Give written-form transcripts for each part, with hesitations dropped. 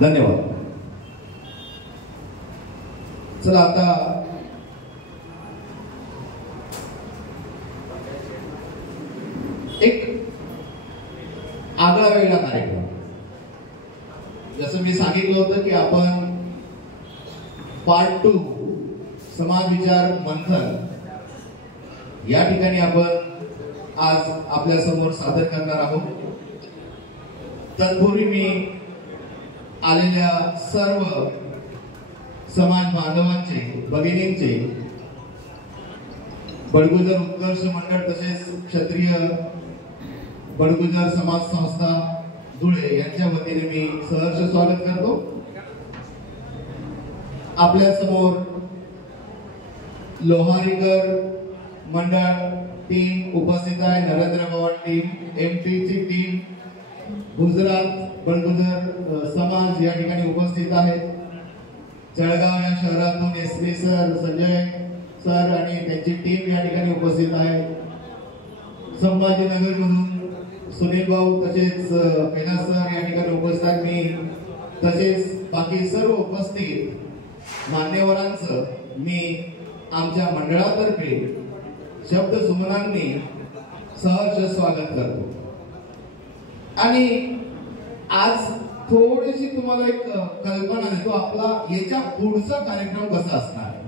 धन्यवाद. चला आता एक आगळा वेगळा कार्यक्रम. जसं मी सांगितलं होतं की आपण पार्ट 2 समाज विचार मंथन या ठिकाणी आपण आज आपल्या समोर सादर करणार आहोत. तत्पूर्वी मी आलेल्या सर्व समाज बांधवांचे, भगिनींचे, बडगुजर उत्कर्ष मंडळ तसेच क्षत्रिय बडगुजर समाज संस्था धुळे यांच्या वतीने मी सहर्ष स्वागत करतो. आपल्या समोर लोहारीकर मंडळ टीम उपस्थित आहे. नरेंद्र पवार टीम, एमटीची टीम, गुजरात बडगुजर समाज या ठिकाणी उपस्थित आहेत. जळगाव या शहरातून एसपी सर, संजय सर आणि त्यांची टीम या ठिकाणी उपस्थित आहे. संभाजीनगर मधून सुनील भाऊ तसेच कैलास सर या ठिकाणी उपस्थित आहेत. मी तसेच बाकी सर्व उपस्थित मान्यवरांचं मी आमच्या मंडळातर्फे शब्द सुमनांनी सहर्ष स्वागत करतो. आणि आज थोडीशी तुम्हाला एक कल्पना देतो आपला याच्या पुढचा कार्यक्रम कसा असणार आहे.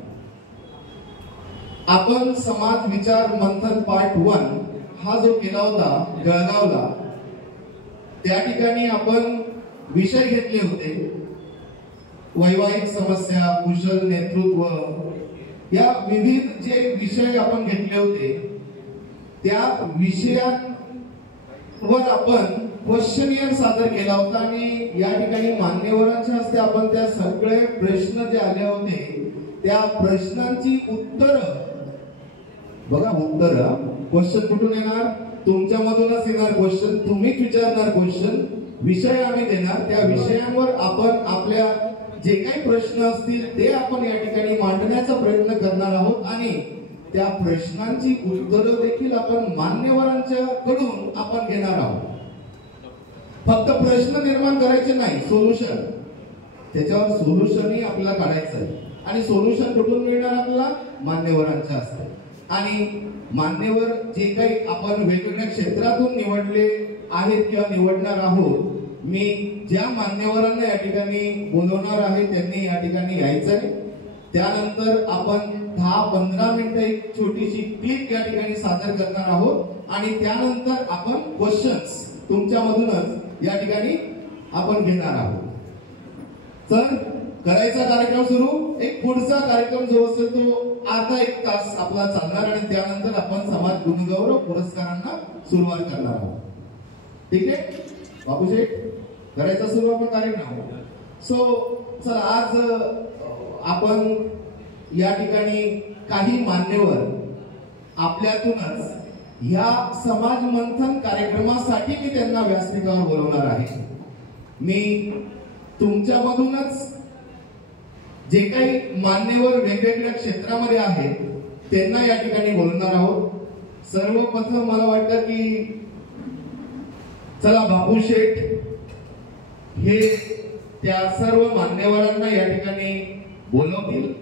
आपण समाज विचार मंथन पार्ट 1 हा जो केला होता जळगावला, त्या ठिकाणी आपण विषय घेतले होते वैवाहिक समस्या, कुशल नेतृत्व, या विविध जे विषय आपण घेतले होते त्या विषयांवर आपण क्वेश्चनियर सादर केला होता. आणि या ठिकाणी मान्यवरांच्या हस्ते आपण त्या सगळे प्रश्न जे आले होते त्या प्रश्नांची उत्तर, बघा उत्तर, क्वेश्चन कुठून येणार, तुमच्यामधूनच येणार क्वेश्चन, तुम्हीच विचारणार क्वेश्चन, विषय आम्ही देणार, त्या विषयांवर आपण आपल्या जे काही प्रश्न असतील ते आपण या ठिकाणी मांडण्याचा प्रयत्न करणार आहोत. आणि त्या प्रश्नांची उत्तरं देखील आपण मान्यवरांच्या कडून आपण घेणार आहोत. फक्त प्रश्न निर्माण करायचे नाही, सोल्युशन, त्याच्यावर सोल्युशनही आपल्याला काढायचं आहे. आणि सोल्युशन कुठून मिळणार आपल्याला, मान्यवरांच्या हस्ते. आणि मान्यवर जे काही आपण वेगवेगळ्या क्षेत्रातून निवडले आहेत किंवा निवडणार आहोत, मी ज्या मान्यवरांना या ठिकाणी बोलवणार आहे त्यांनी या ठिकाणी यायचं आहे. त्यानंतर आपण 10-15 मिनिटं एक छोटीशी क्लिप या ठिकाणी सादर करणार आहोत. आणि त्यानंतर आपण क्वेश्चन्स तुमच्यामधूनच या ठिकाणी आपण घेणार आहोत. तर करायचा कार्यक्रम सुरू. एक पुढचा कार्यक्रम जो असेल तो अर्धा 1 तास आपला चालणार आणि त्यानंतर आपण समाज गुणगौरव पुरस्कारांना सुरुवात करणार आहोत. ठीक आहे बाबूजी, करायचा सुरू आपण कार्यक्रम. सो चला, आज आपण या ठिकाणी काही मान्यवर आपल्यातूनच ह्या समाज मंथन कार्यक्रमासाठी मी त्यांना व्यासपीठावर बोलवणार आहे. मी तुमच्यामधूनच जे काही मान्यवर वेगवेगळ्या क्षेत्रामध्ये आहेत त्यांना या ठिकाणी बोलवणार आहोत. सर्वप्रथम मला वाटतं की चला बापू शेठ हे त्या सर्व मान्यवरांना या ठिकाणी बोलवतील,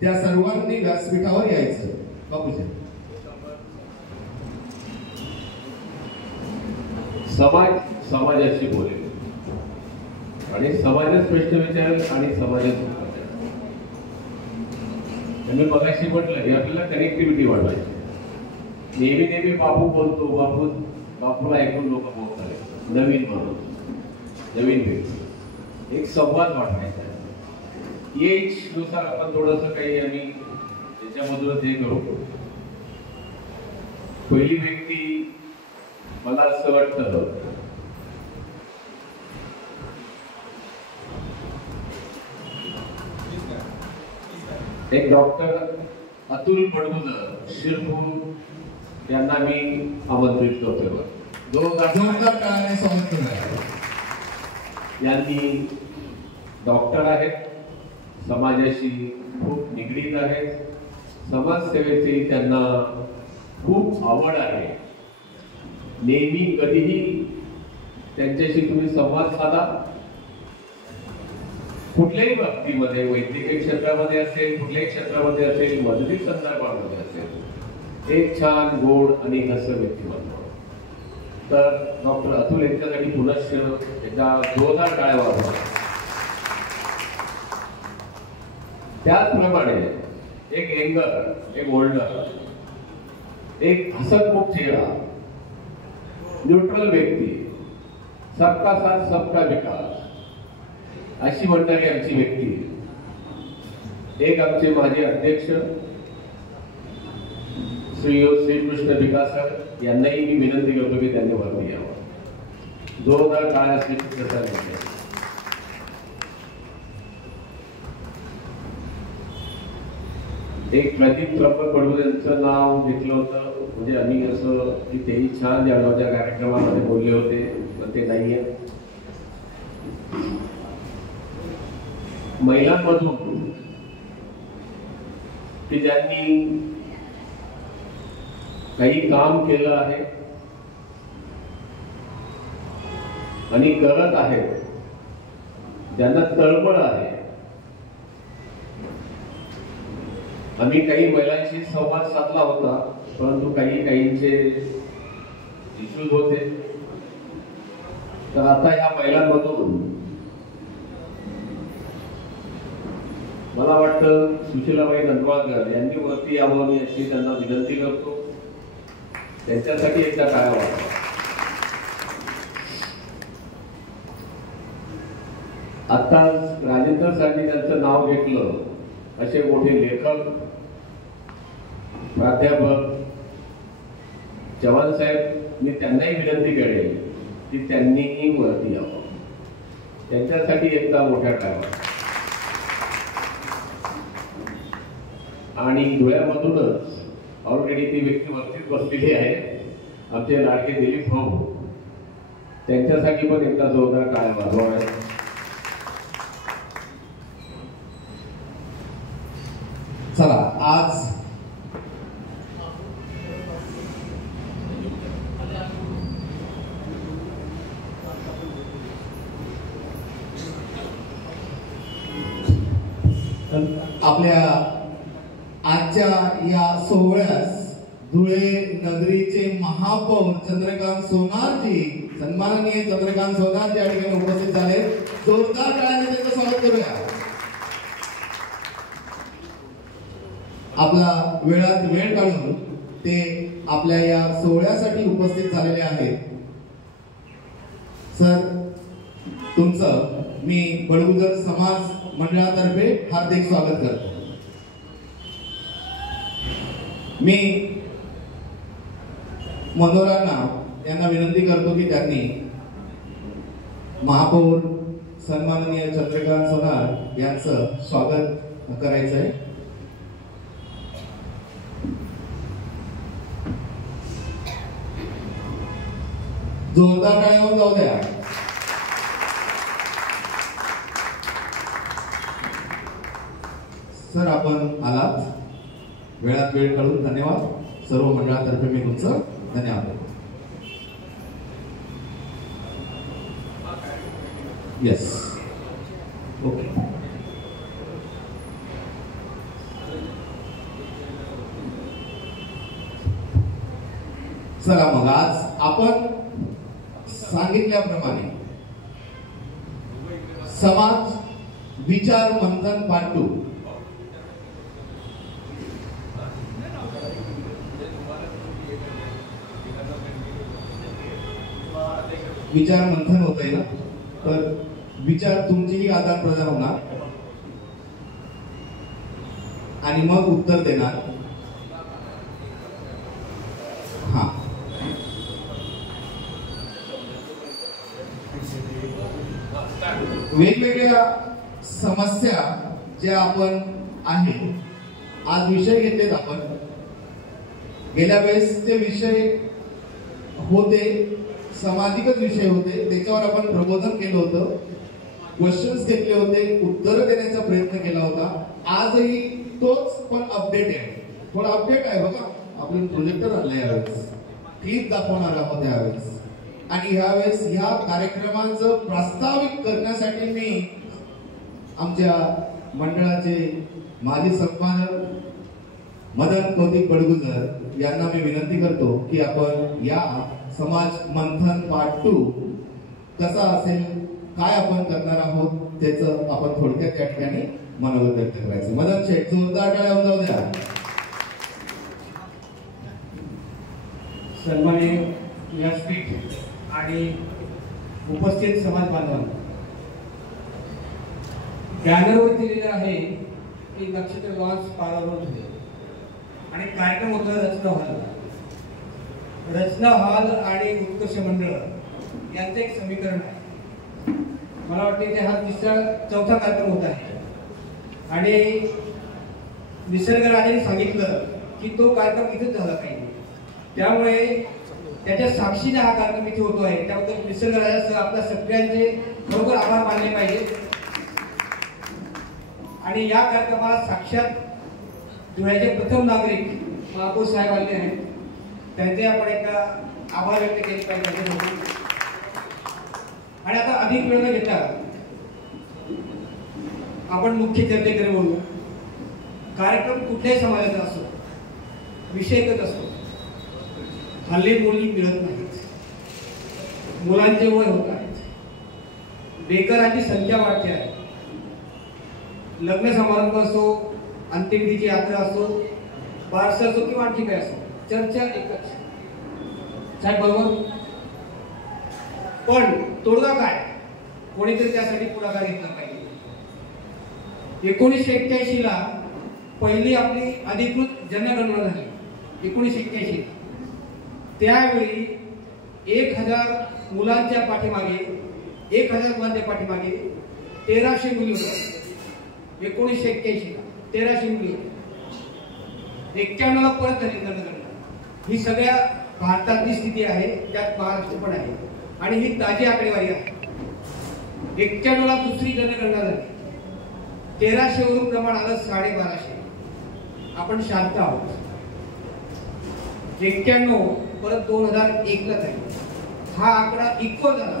त्या सर्वांनी व्यासपीठावर यायचं. बापू शेठ. समाजाशी बोलेल आणि समाजात प्रश्न विचारेल आणि समाजात मी मगाशी म्हटलं की आपल्याला कनेक्टिव्हिटी वाढवायची. नेहमी बापू बोलतो, बापूला ऐकून लोक बोलत आहेत. नवीन माणूस, नवीन व्यक्ती, एक संवाद वाढवायचा आहे. एज नुसार आपण थोडंसं काही आम्ही त्याच्यामधूनच हे करू. पहिली व्यक्ती मला असं वाटतं एक डॉक्टर अतुल बडगुजर शिरपूर यांना मी आमंत्रित करतोय. यांनी डॉक्टर आहेत, समाजाशी खूप निगडीत आहेत, समाजसेवेची त्यांना खूप आवड आहे. नेहमी कधीही त्यांच्याशी तुम्ही संवाद साधा कुठल्याही बाबतीमध्ये, वैद्यकीय क्षेत्रामध्ये असेल, कुठल्याही क्षेत्रामध्ये असेल, मदती संदर्भामध्ये असेल, एक छान गोड आणि हस्य व्यक्तिमत्व. तर डॉक्टर अतुल यांच्यासाठी पुनश्च एकदा जोरदार टाळ्या वाजवा. त्याचप्रमाणे एक यंगर, एक ओल्डर, एक हसतमुख चेहरा, न्यूट्रल व्यक्ती, सबका साथ सबका विकास अशी म्हणणारी आमची व्यक्ती. एक आमचे माजी अध्यक्ष श्रीकृष्ण विकासकर यांनाही मी विनंती करतो की त्यांनी वरती यावं. जोरदार टाळ्या श्रीकृष्ण सर. एक प्रदीप त्र्यंबक पडवळ यांचं नाव घेतलं होतं, म्हणजे आम्ही असं की तेही छान त्या कार्यक्रमामध्ये बोलले होते, पण ते नाहीये. महिलांमधून की ज्यांनी काही काम केलं आहे आणि करत आहेत, ज्यांना तळमळ आहे. आम्ही काही महिलांशी संवाद साधला होता, परंतु काहींचे इश्यूज होते. तर आता या महिलांमधून मला वाटतं सुशीलाबाई नंदवाळकर यांनी वरती यावं मी अशी त्यांना विनंती करतो. त्यांच्यासाठी एकदा टाळ्या वाजवा. आता राजेंद्र सरांनी त्यांचं नाव घेतलं, असे मोठे लेखक, प्राध्यापक चव्हाण साहेब, मी त्यांनाही विनंती करेन की त्यांनीही वरती यावं. त्यांच्यासाठी एकदा मोठ्या टाळ्या. आणि धुळ्यामधूनच ऑलरेडी ती व्यक्ती वरतीच बसलेली आहे, आमचे लाडके दिलीप भाऊ, त्यांच्यासाठी पण एकदा जोरदार टाळ्या वाजवा. चला, आज आपल्या आजच्या या सोहळ्यास धुळे नगरीचे महापौर चंद्रकांत सोनारजी, सन्माननीय चंद्रकांत सोनारजी या ठिकाणी उपस्थित झाले. जोरदार टाळ्यांनी त्यांचं स्वागत करूया. आपला वेळात वेळ काढून ते आपल्या या सोहळ्यासाठी उपस्थित झालेले आहेत. सर, तुमचं मी बडगुजर समाज मंडळातर्फे हार्दिक स्वागत करतो. मी मनोरांना यांना विनंती करतो की त्यांनी महापौर सन्माननीय चंद्रकांत सोनार यांचं स्वागत करायचं आहे. जोरदार टाळ्या जाऊ द्या. सर, आपण आलात, वेळात वेळ काढून धन्यवाद. सर्व मंडळातर्फे मी तुमचं धन्यवाद देतो. Yes, okay. चला मग, आज आपण सांगितल्याप्रमाणे समाज विचार मंथन पार्ट 2. विचार मंथन होत आहे ना, तर विचार तुमचेही आदान प्रदान होणार आणि मग उत्तर देणार. हा, वेगवेगळ्या समस्या ज्या आपण आहेत, आज विषय घेतलेत आपण. गेल्या वेळेसचे विषय होते, सामाजिकच विषय होते, त्याच्यावर आपण प्रबोधन केलं होतं, क्वेश्चन्स घेतले होते, उत्तर देण्याचा प्रयत्न केला होता. आजही तोच, पण अपडेट आहे, थोडा अपडेट आहे. बघा, आपण प्रोजेक्टर आणलं यावेळेस, क्लिप दाखवणार आहोत यावेळेस. आणि यावेळेस ह्या कार्यक्रमाचं प्रास्ताविक करण्यासाठी मी आमच्या मंडळाचे माजी संपादक मदन कौतिक बडगुजर यांना मी विनंती करतो की आपण या समाज मंथन पार्ट 2 कसा असेल, काय आपण करणार आहोत त्याचं आपण थोडक्यात या ठिकाणी मनोगत व्यक्त करायचं. मदन शेठ, जोरदार टाळ्या होऊन जाऊ द्या. सन्माननीय व्यासपीठ आणि उपस्थित समाज बांधवांना, बॅनरवर दिलेलं आहे की नक्षत्र लॉन्च पारावर होते आणि कार्यक्रम होता रचना हॉल. रचना हॉल आणि उत्कर्ष मंडळ यांचं एक समीकरण आहे. मला वाटते ते हा चौथा कार्यक्रम होत आहे आणि निसर्गराजाने सांगितलं की तो कार्यक्रम इथेच झाला पाहिजे. त्यामुळे त्याच्या साक्षीने हा कार्यक्रम इथे होतो आहे. त्याबद्दल निसर्गराजासह आपल्या सगळ्यांचे खरोखर आभार मानले पाहिजे. आणि या कार्यक्रमाला साक्षात धुळ्याचे प्रथम नागरिक महापौर साहेब आले आहेत, त्यांचे आपण एकदा आभार व्यक्त केले पाहिजे. आणि आता अधिक वेळ न घेता आपण मुख्य चर्चेकडे बोलू. कार्यक्रम कुठल्याही समाजाचा असो, विषय एकच असतो. हल्ली मुली मिळत नाहीत, मुलांचे वय होत आहेत, बेकारांची संख्या वाढते आहे. लग्न समारंभ असो, अंत्यविधीची यात्रा असो, बारसं असो किंवा आणखी काय असो, चर्चा एकच. साहेब बरोबर, पण तोडगा काय? कोणीतरी त्यासाठी पुढाकार घेतला पाहिजे. 1981 ला पहिली आपली अधिकृत जनगणना झाली. 1981 त्यावेळी 1000 मुलांच्या पाठीमागे 1300 मुली होत्या. 1981 ला 1300 मुली. 91 ला परत झाली जनगणना. ही सगळ्या भारतातली स्थिती आहे, त्यात महाराष्ट्र पण आहे आणि ही ताजी आकडेवारी आहे. 91 ला दुसरी जनगणना झाली. 1300 वरून प्रमाण आलं 1250. आपण शांत आहोत. 91 परत 2001 ला झाली. हा आकडा इक्वल झाला.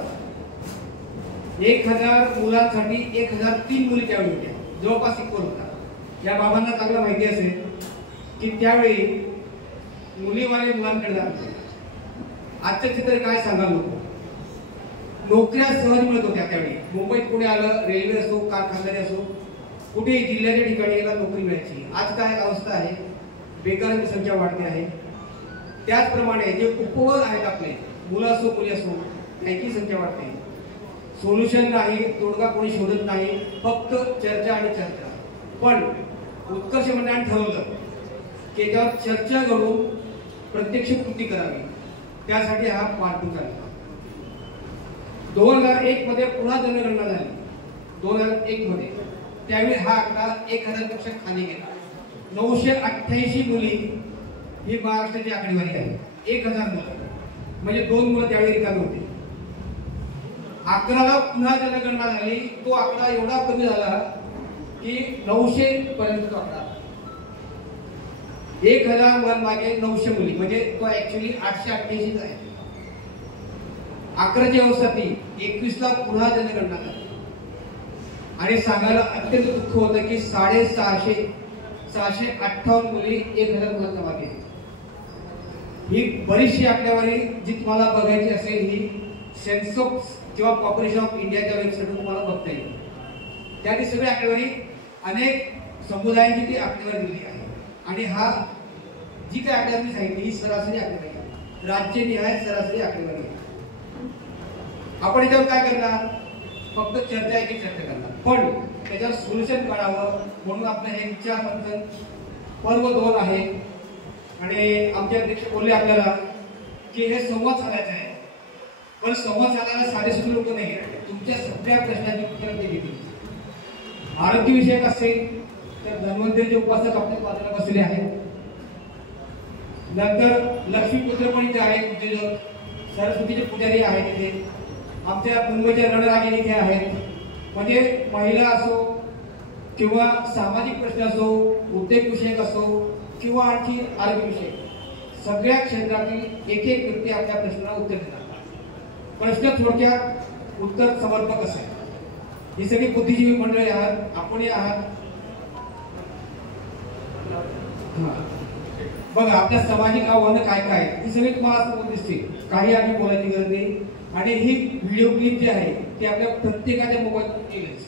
1000 मुलांसाठी 1003 मुली त्यावेळी होत्या, जवळपास इक्वल होता. या बाबांना चांगलं माहिती असेल की त्यावेळी मुलीवाले मुलांकडे जात. आजच्या चित्र काय सांगाल नको. नोकऱ्या सहज मिळत होत्या त्यावेळी. मुंबईत पुणे आलं, रेल्वे असो, कारखानदारी असो, कुठेही जिल्ह्याच्या ठिकाणी याला नोकरी मिळायची. आज काय अवस्था आहे, बेकारांची संख्या वाढते आहे. त्याचप्रमाणे जे उपवर आहेत आपले, मुलं असो मुली असो, त्यांची संख्या वाढते. सोल्युशन नाही, तोडगा कोणी शोधत नाही, फक्त चर्चा आणि चर्चा. पण उत्कर्ष मंडळाने ठरवलं की त्यावर चर्चा करून प्रत्यक्ष कृती करावी. त्यासाठी हा पार्ट 2 झाला. 2001 मध्ये पुन्हा जनगणना झाली. 2001 मध्ये त्यावेळी हा आकडा 1000 पेक्षा खाली गेला. 988 मुली ही महाराष्ट्राची आकडेवारी आहे. 1000 मुलं म्हणजे 2 मुलं त्यावेळी रिकामी होते. 11 ला पुन्हा जनगणना झाली. तो आकडा एवढा कमी झाला की 900 पर्यंत आकडा. 1000 मुलांमागे 900 मुली म्हणजे तो ऍक्च्युअली 888 आहे. 11च्या अवस्थेत 21 ला पुन्हा जनगणना झाली आणि सांगायला अत्यंत दुःख होतं की 658 मुली 1000 मुलांच्या मागे. ही बरीचशी आकडेवारी जी तुम्हाला बघायची असेल ही सेन्सस किंवा पॉप्युलेशन ऑफ इंडियाच्या वेबसाईटवर तुम्हाला बघता येईल. त्याची सगळी आकडेवारी अनेक समुदायांची ती आकडेवारी दिली आहे. आणि हा जी काही आकडेवारी सांगितली ही सरासरी आकडेवारी आहे, राज्यनिहाय सरासरी आकडेवारी आहे. आपण याच्यावर काय करणार, फक्त चर्चा आहे की चर्चा करणार, पण त्याच्यावर सोल्युशन काढावं म्हणून आपलं हे विचार मंथन पर्व 2 आहे. आणि आमचे अध्यक्ष बोलले आपल्याला की हे संवाद साधायचा आहे. पण संवाद साधायला साधेसुद्धा लोक नाही, तुमच्या सगळ्या प्रश्नांची उत्तर ते घेतील. आरोग्य विषयक असेल तर धन्वंतरीचे उपासक आपल्या पात्राला बसले आहेत. नंतर लक्ष्मीपुत्र पण इथे आहेत, उद्योजक, सरस्वतीचे पुजारी आहेत इथे, आमच्या मुंबईच्या रणरागिणी इथे आहेत. म्हणजे महिला असो किंवा सामाजिक प्रश्न असो, उद्योग विषयक असो किंवा आणखी आरोग्य विषयक, सगळ्या क्षेत्रातील एक एक व्यक्ती आपल्या प्रश्नाला उत्तर देणार. प्रश्न थोडक्यात, उत्तर समर्पक असेल. ही सगळी बुद्धिजीवी मंडळी आहात, आपणही आहात. बघा आपल्या सामाजिक आव्हानं काय काय ही सगळी तुम्हाला समोर दिसतील. काही आम्ही बोलायची गरज नाही. आणि ही व्हिडिओ क्लिप जी आहे ती आपल्या प्रत्येकाच्या मोबाईल येईलच.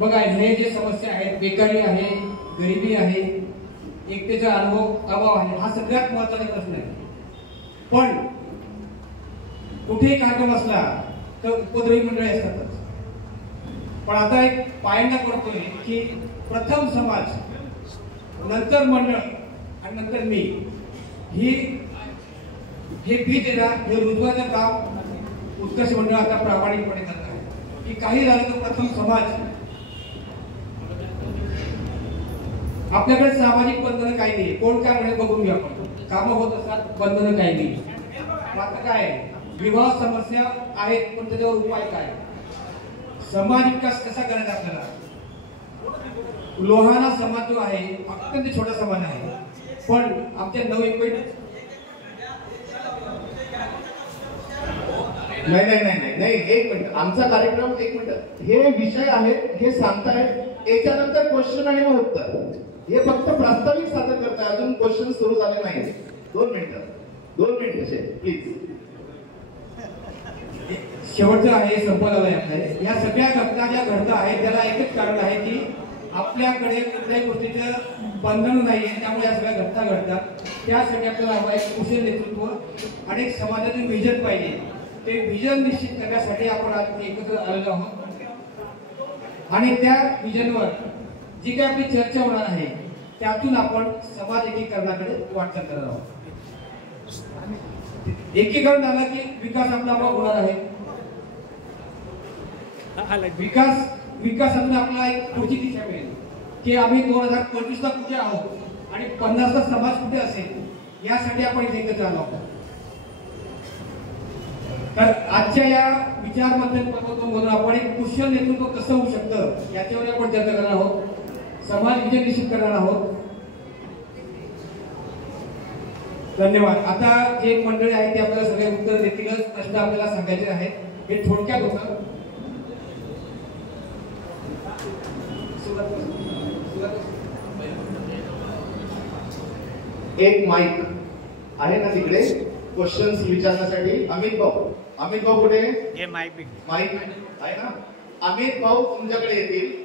बघा हे जे समस्या आहेत, बेकारी आहे, गरिबी आहे, एकतेचा अभाव आहे, हा सगळ्यात महत्त्वाचा प्रश्न आहे. पण कुठेही कार्यक्रम असला तर उपद्रवी मंडळी असतातच. पण आता एक पायंडा पडतोय की प्रथम समाज, नंतर मंडळ आणि नंतर मी, हे बीज आहे ना, हे रुजवायचं काम उत्कर्ष मंडळ आता प्रामाणिकपणे करत आहे. की काही झालं तर प्रथम समाज. आपल्याकडे सामाजिक बंधनं काही नाही. कोण काय म्हणे बघून घेऊ आपण. कामं होत असतात, बंधनं काही नाही. आता काय विवाह समस्या आहेत, पण त्याच्यावर उपाय काय? समाज विकास कसा करायचा आपल्याला? लोहाणा समाज जो आहे अत्यंत छोटा समाज आहे, पण आमच्या 9 नाही, एक मिनिट. आमचा कार्यक्रम 1 मिनिट. हे विषय आहेत, हे सांगतायत, याच्यानंतर क्वेश्चन आणि मग उत्तर. हे फक्त प्रास्ताविक सादर करताय, अजून क्वेश्चन सुरू झाले नाही. 2 मिनिटं प्लीज. शेवटचं आहे, संपत आलंय आपल्याला. या सगळ्या घटना ज्या घडत आहेत त्याला एकच कारण आहे की आपल्याकडे कुठल्याही गोष्टीचं बंधन नाहीये, त्यामुळे या सगळ्या घटना घडतात. त्यासाठी आपल्याला हवं एक कुशल नेतृत्व आणि एक समाजाचं व्हिजन पाहिजे. ते व्हिजन निश्चित करण्यासाठी आपण आज एकत्र आलेलो आहोत. आणि त्या व्हिजनवर जी काही आपली चर्चा होणार आहे त्यातून आपण समाज एकीकरणाकडे वाटचाल करणार आहोत. एकीकरण झालं की विकास आपला होणार आहे. विकासातून आपल्याला एक पुढची दिशा मिळेल की आम्ही 2025 ला कुठे आहोत आणि 50 ला समाज कुठे असेल यासाठी आपण इथे एकत्र आलो आहोत. तर आजच्या या विचार मंथन आपण एक कुशल नेतृत्व कसं होऊ शकतं याच्यावर आपण चर्चा करणार आहोत. समाज विजय निश्चित करणार आहोत. धन्यवाद. आता जे मंडळी आहेत ते आपल्याला सगळे उत्तर देतीलच. प्रश्न आपल्याला सांगायचे आहेत. हे थोडक्यात होतं. एक माईक आहे ना तिकडे क्वेश्चन्स विचारण्यासाठी. अमित भाऊ कुठे? माईक आहे ना. अमित भाऊ तुमच्याकडे येतील.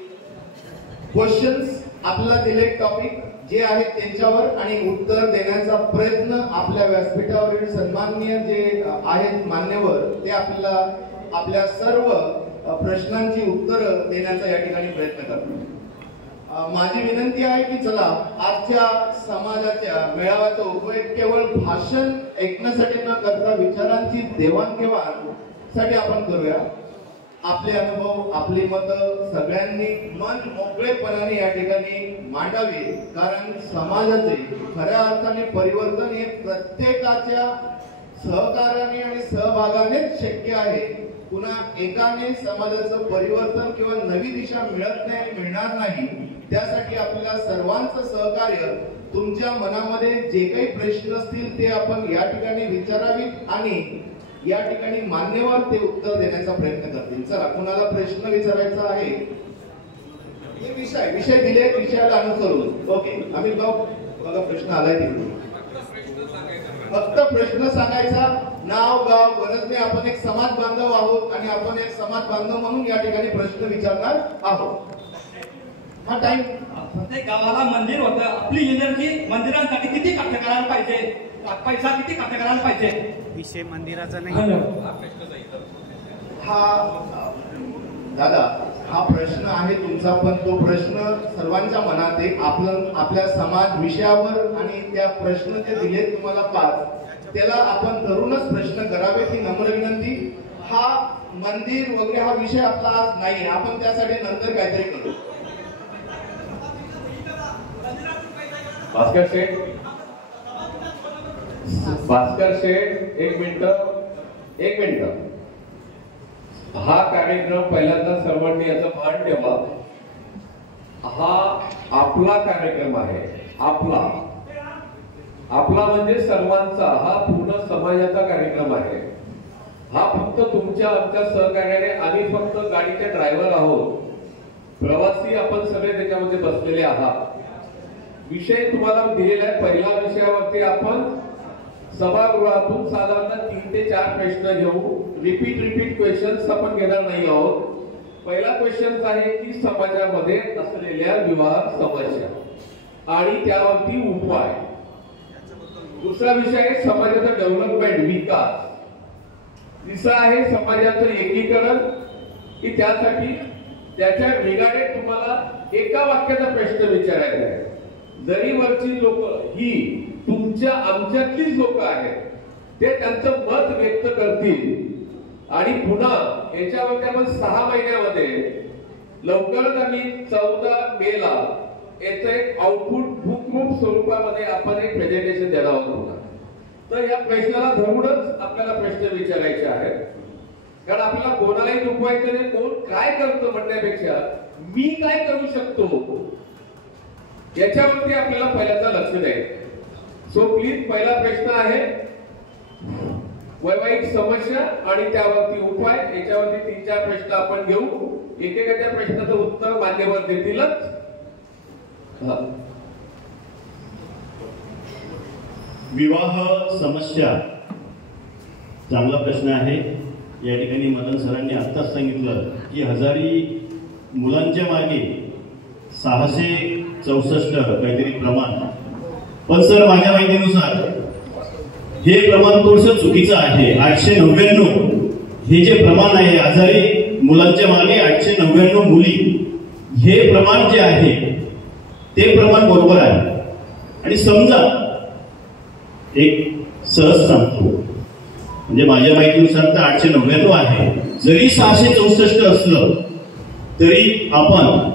क्वेश्चन्स आपल्याला दिले टॉपिक जे आहेत त्यांच्यावर आणि उत्तर देण्याचा प्रयत्न आपल्या व्यासपीठावरील सन्माननीय जे आहेत मान्यवर ते आपल्याला आपल्या सर्व प्रश्नांची उत्तरं देण्याचा या ठिकाणी प्रयत्न करतात. माझी विनंती आहे की चला आजच्या समाजाच्या मेळाव्याचा उपयोग केवळ भाषण ऐकण्यासाठी न करता विचारांची देवाणघेवाण साठी आपण करूया. आपले अनुभव, आपली मतं सगळ्यांनी मन मोकळेपणाने या ठिकाणी मांडावी. कारण समाजाचे खऱ्या अर्थाने परिवर्तन हे प्रत्येकाच्या सहकार्याने आणि सहभागानेच शक्य आहे. पुन्हा एकाने समाजाचं परिवर्तन किंवा नवी दिशा मिळणार नाही. त्यासाठी आपल्या सर्वांचं सहकार्य, तुमच्या मनामध्ये जे काही प्रश्न असतील ते आपण या ठिकाणी विचारावीत आणि या ठिकाणी मान्यवर ते उत्तर देण्याचा प्रयत्न करतील. चला कुणाला प्रश्न विचारायचा आहे? हे विषय दिले, विषयाला अनुसरून. ओके अमित भाऊ बघा प्रश्न आलाय तिकडून. फक्त प्रश्न सांगायचा, नाव गाव गरज नाही. आपण एक समाज बांधव आहोत आणि आपण एक समाज बांधव म्हणून या ठिकाणी प्रश्न विचारणार आहोत. हा टाइम. प्रत्येक गावाला मंदिर होतं. आपली एनर्जी मंदिरांसाठी किती खर्च करायला पाहिजे, पैसा किती खर्च करायला पाहिजे? विषय मंदिराचा नाही. हा दादा हा प्रश्न आहे तुमचा, पण तो प्रश्न सर्वांच्या मनात आहे. आपल्या समाज विषयावर आणि त्या प्रश्न जे दिले तुम्हाला 5 त्याला आपण धरूनच प्रश्न करावे ही नम्र विनंती. हा मंदिर वगैरे हा विषय आपला आज नाही. आपण त्यासाठी नंतर काहीतरी करू. भास्कर शेठ एक मिनिट. हा कार्यक्रम पहिल्यांदा सर्वांनी याचं भान ठेवा. हा आपला कार्यक्रम आहे. आपला म्हणजे सर्वांचा, हा पूर्ण समाजाचा कार्यक्रम आहे. हा फक्त तुमच्या आमच्या सहकार्याने, आम्ही फक्त गाडीचे ड्रायव्हर आहोत, प्रवासी आपण सगळे त्याच्यामध्ये बसलेले आहात. विषय तुम्हाला दिलेला आहे. पहिल्या विषयावरती आपण सभागृहातून साधारणतः 3 ते 4 प्रश्न घेऊ. रिपीट क्वेश्चन्स आपण घेणार नाही आहोत. पहिला क्वेश्चन आहे की समाजामध्ये असलेल्या विवाह समस्या आणि त्यावरती उपाय. दुसरा विषय आहे समाजाचा डेव्हलपमेंट, विकास. तिसरा आहे समाजाचं एकीकरण, की त्यासाठी त्याच्या वेगाने तुम्हाला एका वाक्याचा प्रश्न विचारायचा आहे. जरी वरची लोक ही तुमच्या आमच्यातलीच लोक आहेत, ते त्यांचं मत व्यक्त करतील आणि पुन्हा याच्यावरती आपण 6 महिन्यामध्ये लवकरच आम्ही 14 मेला याचं एक आउटपुट बुकरूप स्वरूपामध्ये आपण एक प्रेझेंटेशन देणार आहोत. तर या प्रश्नाला धरूनच आपल्याला प्रश्न विचारायचे आहेत, कारण आपल्याला कोणालाही दुखवायचं नाही. कोण काय करतं म्हणण्यापेक्षा मी काय करू शकतो याच्यावरती आपल्याला पहिल्यांदा लक्ष द्यायचं. सो प्लीज, पहिला प्रश्न आहे वैवाहिक समस्या आणि त्यावरती उपाय. याच्यावरती 3-4 प्रश्न आपण घेऊ. एकेकाच्या प्रश्नाचं उत्तर मान्यवर देतीलच. विवाह समस्या चांगला प्रश्न आहे. या ठिकाणी मदन सरांनी आत्ताच सांगितलं की हजारी मुलांच्या मागे 664 काहीतरी प्रमाण. पण सर, माझ्या माहितीनुसार हे प्रमाण थोडंसं चुकीचं आहे. 899 हे जे प्रमाण आहे, हजारी मुलांच्या मागे 899 मुली, हे प्रमाण जे आहे ते प्रमाण बरोबर आहे. आणि समजा एक सहज सांगतो, म्हणजे माझ्या माहितीनुसार तर 899 आहे. जरी 664 असलं तरी आपण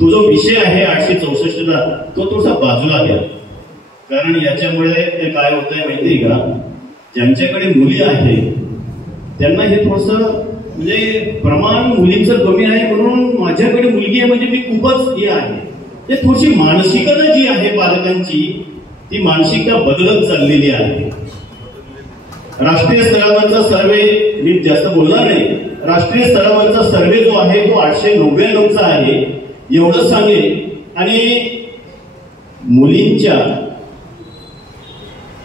तो जो विषय आहे 864ला तो थोडासा बाजूला द्या. कारण याच्यामुळे ते काय होतंय माहितीये का, ज्यांच्याकडे मुली आहेत त्यांना हे थोडस म्हणजे प्रमाण मुलींचं कमी आहे म्हणून माझ्याकडे मुलगी आहे म्हणजे मी खूपच हे आहे. ते थोडीशी मानसिकता जी आहे पालकांची, ती मानसिकता बदलत चाललेली आहे. राष्ट्रीय स्तरावरचा सर्वे, मी जास्त बोलणार नाही, राष्ट्रीय स्तरावरचा सर्वे जो आहे तो 899चा आहे एवढं सांगेल. आणि मुलींच्या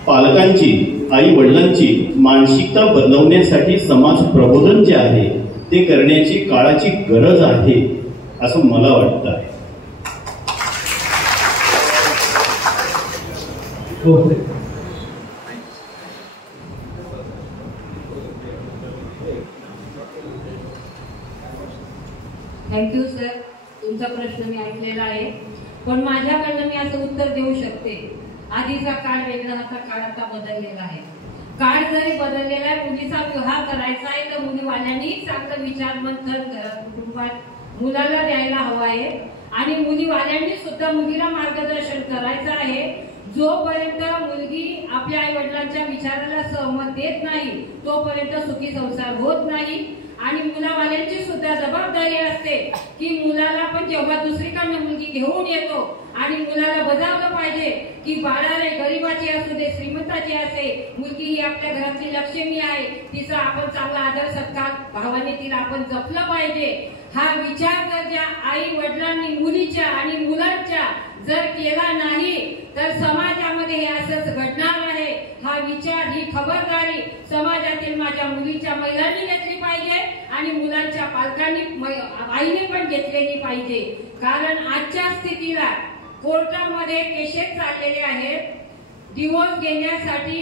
पालकांची, आई वडिलांची मानसिकता बदलवण्यासाठी समाज प्रबोधन जे आहे ते करण्याची काळाची गरज आहे असं मला वाटतं आहे. थँक्यू सर, तुमचा प्रश्न मी ऐकलेला आहे. पण माझ्याकडनं मी असं उत्तर देऊ शकते. आधीचा काळ वेगळा, आता काळ आता बदललेला आहे. काळ जरी बदललेला आहे, मुलीचा विवाह करायचा आहे तर मुलीवाल्यांनी चांगलं विचार मंथन घरात कुटुंबात मुलाला द्यायला हवं आहे. आणि मुलीवाल्यांनी सुद्धा मुलीला मार्गदर्शन करायचं आहे. जोपर्यंत मुलगी आपल्या आई वडिलांच्या विचाराला सहमत देत नाही तोपर्यंत सुखी संसार होत नाही. आणि मुलावाल्यांची सुद्धा जबाबदारी असते की मुलाला पण जेव्हा दुसरीकडनं मुलगी घेऊन येतो आणि मुलाला बजावलं पाहिजे की बाळाला गरिबाची असू दे श्रीमंताची असे, मुलगी ही आपल्या घरातली लक्ष्मी आहे, तिचा आपण चांगला आदर सत्कार भावाने तिला आपण जपलं पाहिजे. हा विचार जर ज्या आई वडिलांनी मुलीच्या आणि मुलांच्या जर केला नाही तर समाजामध्ये हे असंच घडणार आहे. हा विचार, ही खबरदारी समाजातील माझ्या मुलीच्या महिलांनी घेतली पाहिजे आणि मुलांच्या पालकांनी, आईने पण घेतलेली पाहिजे. कारण आजच्या स्थितीला कोर्टामध्ये केसेस चाललेले आहेत. डिवोर्स घेण्यासाठी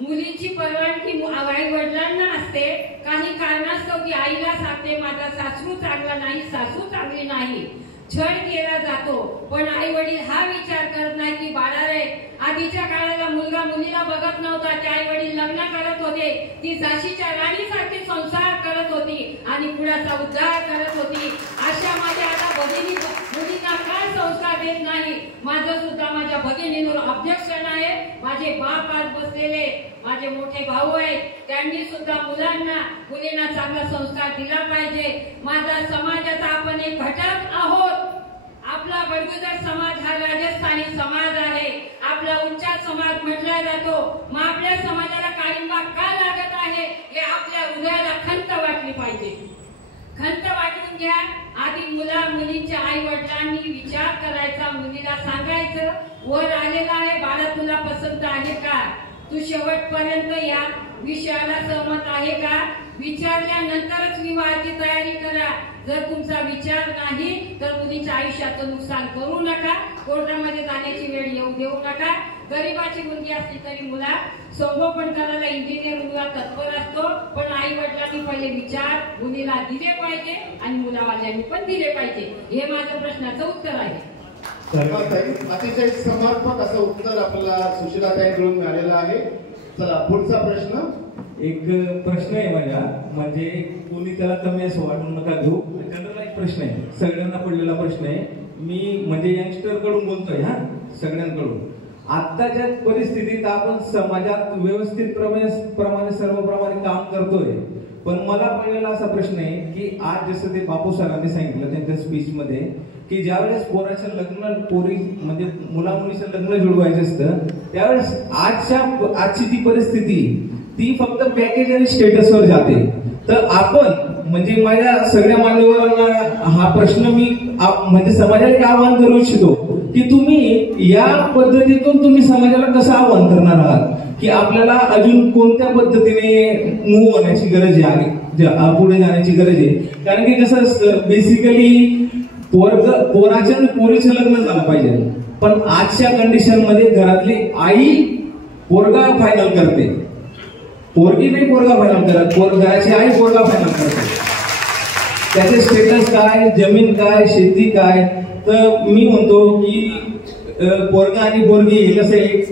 मुलीची परवानगी आई वडिलांना असते. काही कारणास्तव ती आईला सांगते माझा सासू चांगला नाही, सासू चांगली नाही, छळ केला जातो. पण आई वडील हा विचार करत नाही की बाळा रे, आधीच्या काळाला मुलगा मुलीला बघत नव्हता, ते आई वडील लग्न करत होते, ती झाशीच्या राणीसारखे संसार करत होती आणि कुणाचा उद्धार करत होती. अशा माझ्या आता भगिनी मुलींना काय संस्कार देत नाही. माझं सुद्धा माझ्या भगिनीवर ऑब्जेक्शन आहे. माझे बाप आज बसलेले, माझे मोठे भाऊ आहेत, त्यांनी सुद्धा मुलींना चांगला संस्कार दिला पाहिजे. माझा समाजाचा आपण एक घटक आहोत. आपला बडगुजर समाज हा राजस्थानी समाज आहे आपला उच्चार समाज म्हटला जातो. मग आपल्या समाजाला काळिंबा का लागत आहे हे आपल्या हृदयाला खंत वाटली पाहिजे. खंत वाटून घ्या. आधी मुला मुलींच्या आई वडिलांनी विचार करायचा, मुलीला सांगायचं वर आलेला आहे, बाळा तुला पसंत आहे का, तू शेवटपर्यंत या विषयाला सहमत आहे का, विचारल्यानंतरच विवाहाची तयारी करा. जर तुमचा विचार नाही तर मुलीच्या आयुष्याचं नुकसान करू नका. कोर्टामध्ये जाण्याची वेळ येऊ देऊ नका. गरीबाची मुलगी असली तरी मुला संगोपन करायला इंजिनियर मुलगा तत्पर असतो, पण आई वडिलांनी पहिले विचार मुलीला दिले पाहिजे आणि मुलावाल्यांनी पण दिले पाहिजे. हे माझं प्रश्नाचं उत्तर आहे. अतिशय समर्पक असं उत्तर आपल्याला सुशीलाताईंकडून मिळालेलं आहे. चला पुढचा प्रश्न. एक प्रश्न आहे माझ्या, म्हणजे कोणी त्याला कमी असं वाटून नका घेऊ. जनरल एक प्रश्न आहे, सगळ्यांना पडलेला प्रश्न आहे. मी म्हणजे यंगस्टर कडून बोलतोय, हा सगळ्यांकडून. आत्ताच्या परिस्थितीत आपण समाजात व्यवस्थित प्रमाणे सर्वप्रमाणे काम करतोय, पण मला पडलेला असा प्रश्न आहे की आज जसं ते बापू सरांनी सांगितलं त्यांच्या स्पीच मध्ये की ज्यावेळेस पोराचं लग्न, पोरी म्हणजे मुला मुलीचं लग्न जुळवायचं असतं, त्यावेळेस आजची ती परिस्थिती ती फक्त पॅकेज आणि स्टेटसवर जाते. तर आपण म्हणजे माझ्या सगळ्या मान्यवरांना हा प्रश्न मी म्हणजे समाजाला एक आवाहन करू इच्छितो की तुम्ही या पद्धतीतून तुम्ही समाजाला कसं आवाहन करणार आहात की आपल्याला अजून कोणत्या पद्धतीने मूव्ह होण्याची गरज आहे, पुढे जाण्याची गरज आहे. कारण की कसं बेसिकली पोराच्या आणि पोरीचं लग्न झालं पाहिजे, पण आजच्या कंडिशन मध्ये घरातली आई पोरगा फायनल करते, पोरगी नाही पोरगा फायनल करत, घराची आई पोरगा फायनल करते. त्याचे स्टेटस काय, जमीन काय, शेती काय. तर मी म्हणतो की पोरगा आणि पोरगी हे कसं एक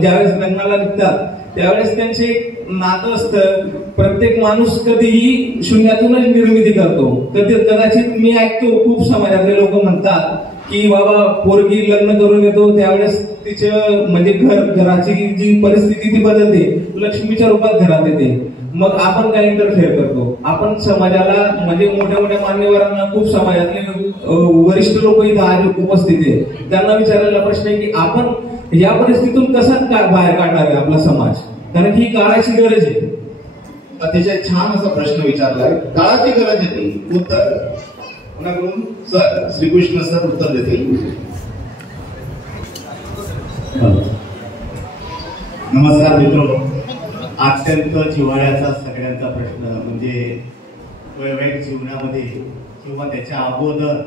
ज्यावेळेस लग्नाला निघतात त्यावेळेस त्यांचे एक नातं असतं. प्रत्येक माणूस कधीही शून्यातूनच निर्मिती करतो. कदाचित मी ऐकतो खूप समाजातले लोक म्हणतात की बाबा पोरगी लग्न करून येतो त्यावेळेस तिचं म्हणजे घराची जी परिस्थिती ती बदलते, लक्ष्मीच्या रूपात घरात येते. मग आपण काय इंटरफेअर करतो. आपण समाजाला म्हणजे मोठ्या मोठ्या मान्यवरांना, खूप समाजातले वरिष्ठ लोक इथं आज उपस्थित आहेत, त्यांना विचारायला प्रश्न आहे की आपण या परिस्थितीतून कसा बाहेर काढणार आहे आपला समाज, कारण की ही काळाची गरज आहे. अतिशय छान असा प्रश्न विचारलाय. काळाची गरज आहे ती. उत्तर कोणाकडून? सर श्रीकृष्ण सर उत्तर देतील. नमस्कार मित्र. अत्यंत जिव्हाळ्याचा सगळ्यांचा प्रश्न म्हणजे वैवाहिक जीवनामध्ये किंवा त्याच्या अगोदर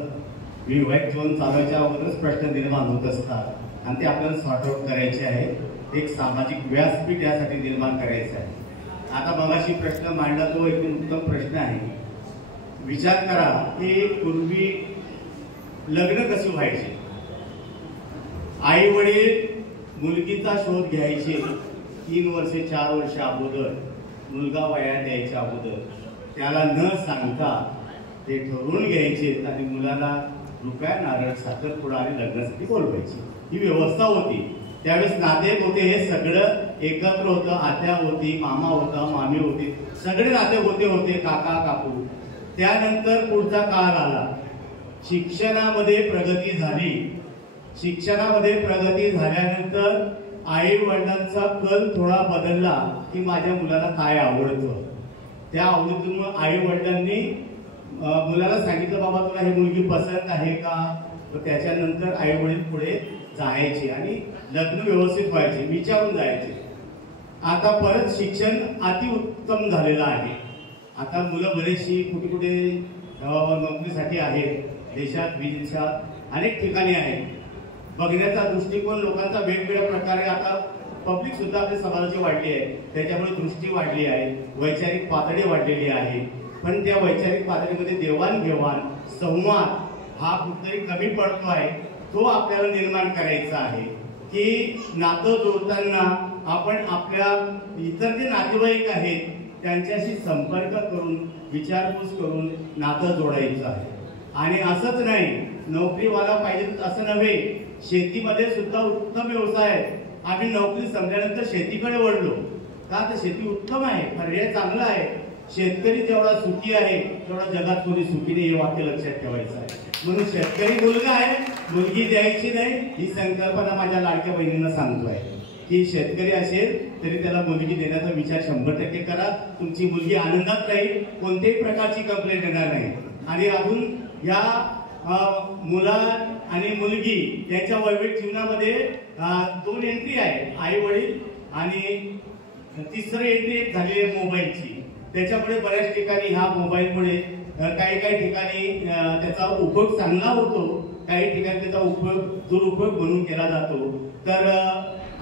वैवाहिक जीवन चालवायच्या अगोदरच प्रश्न निर्माण होत असतात आणि ते आपल्याला सॉर्ट आउट करायचे आहे. एक सामाजिक व्यासपीठ यासाठी निर्माण करायचं आहे. आता मगाशी प्रश्न मांडला तो एक उत्तम प्रश्न आहे. विचार करा की पूर्वी लग्न कसे व्हायचे. आई वडील मुलगीचा शोध घ्यायचे 3 वर्षे 4 वर्ष अगोदर, मुलगा वयात यायच्या अगोदर त्याला न सांगता ते ठरवून घ्यायचे आणि मुलाला रुपया, नारळ, साखरपुडा आणि लग्नासाठी बोलवायचे. ही व्यवस्था होती. त्यावेळेस नातेवाईक होते, हे सगळं एकत्र होतं. आत्या होती, मामा होता, मामी होती, सगळे नातेवाईक होते, काका काकू. त्यानंतर पुढचा काळ आला. शिक्षणामध्ये प्रगती झाली. शिक्षणामध्ये प्रगती झाल्यानंतर आई वडिलांचा कल थोडा बदलला की माझ्या मुलाला काय आवडतं. त्या आवडीतून आई वडिलांनी मुलाला सांगितलं बाबा तुला ही मुलगी पसंत आहे का. त्याच्यानंतर आई वडील पुढे जायचे आणि लग्न व्यवस्थित व्हायचे, विचारून जायचे. आता परत शिक्षण अतिउत्तम झालेलं आहे. आता मुलं बरेचशी कुठे कुठे नोकरीसाठी आहेत, देशात विदेशात अनेक ठिकाणी आहेत. बघण्याचा दृष्टिकोन लोकांचा वेगवेगळ्या प्रकारे आता पब्लिक सुद्धा आपल्या समाजाची वाढली आहे, त्याच्यामुळे दृष्टी वाढली आहे, वैचारिक पातळी वाढलेली आहे. पण त्या वैचारिक पातळीमध्ये देवाणघेवाण, संवाद हा कुठेतरी कमी पडतो आहे. तो आपल्याला निर्माण करायचा आहे की नातं जोडताना आपण आपल्या इतर जे नातेवाईक आहेत त्यांच्याशी संपर्क करून, विचारपूस करून नातं जोडायचं आहे. आणि असंच नाही नोकरीवाला पाहिजे असं नव्हे, शेतीमध्ये सुद्धा उत्तम व्यवसाय आहे. आम्ही नोकरी संपल्यानंतर शेतीकडे वळलो का तर शेती उत्तम आहे, पर्याय चांगला आहे. शेतकरी जेवढा सुखी आहे तेवढा जगात कोणी सुखी नाही, हे वाक्य लक्षात ठेवायचं आहे. म्हणून शेतकरी मुलगा आहे, मुलगी द्यायची नाही ही संकल्पना माझ्या लाडक्या बहिणींना सांगतोय की शेतकरी असेल तरी त्याला मुलगी देण्याचा विचार 100% करा. तुमची मुलगी आनंदात राहील, कोणत्याही प्रकारची कंप्लेंट येणार नाही. आणि अजून या मुला आणि मुलगी यांच्या वैवाहिक जीवनामध्ये 2 एंट्री आहे, आई वडील आणि तिसरी एंट्री एक झाली आहे मोबाईलची. त्याच्यामुळे बऱ्याच ठिकाणी ह्या मोबाईलमुळे काही ठिकाणी त्याचा उपयोग चांगला होतो, काही ठिकाणी त्याचा उपयोग दुरुपयोग म्हणून केला जातो. तर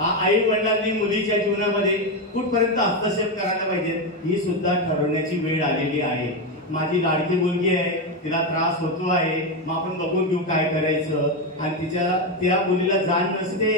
आई वडिलांनी मुलीच्या जीवनामध्ये कुठपर्यंत हस्तक्षेप करायला पाहिजे ही सुद्धा ठरवण्याची वेळ आलेली आहे. माझी लाडकी मुलगी आहे, तिला त्रास होतो आहे, मग आपण बघून घेऊ काय करायचं. आणि त्या मुलीला जाण नसते.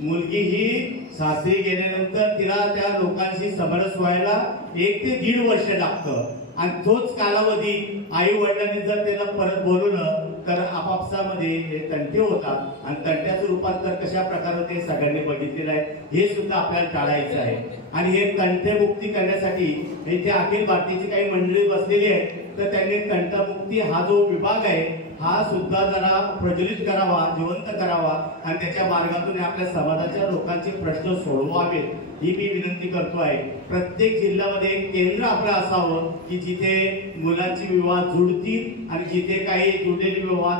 मुलगी ही सासरी गेल्यानंतर तिला त्या लोकांशी समरस व्हायला 1 ते 1.5 वर्ष लागतं. आणि तोच कालावधी आई वडिलांनी जर त्याला परत बोलवलं तर आपापसामध्ये तंटे होतात आणि तंट्याचं रूपांतर कशा प्रकारे होते सगळ्यांनी बघितलेलं आहे. हे सुद्धा आपल्याला टाळायचं आहे. आणि हे तंटेमुक्ती करण्यासाठी इथे अखिल भारतीयची काही मंडळी बसलेली आहे, तर त्यांनी तंटमुक्ती हा जो विभाग आहे हा सुद्धा जरा प्रज्वलित करावा, जिवंत करावा आणि त्याच्या मार्गातून आपल्या समाजाच्या लोकांचे प्रश्न सोडवावेत ही मी विनंती करतो आहे. प्रत्येक जिल्ह्यामध्ये एक केंद्र आपलं असावं की जिथे मुलांचे विवाह जुळतील आणि जिथे काही जुळलेले विवाह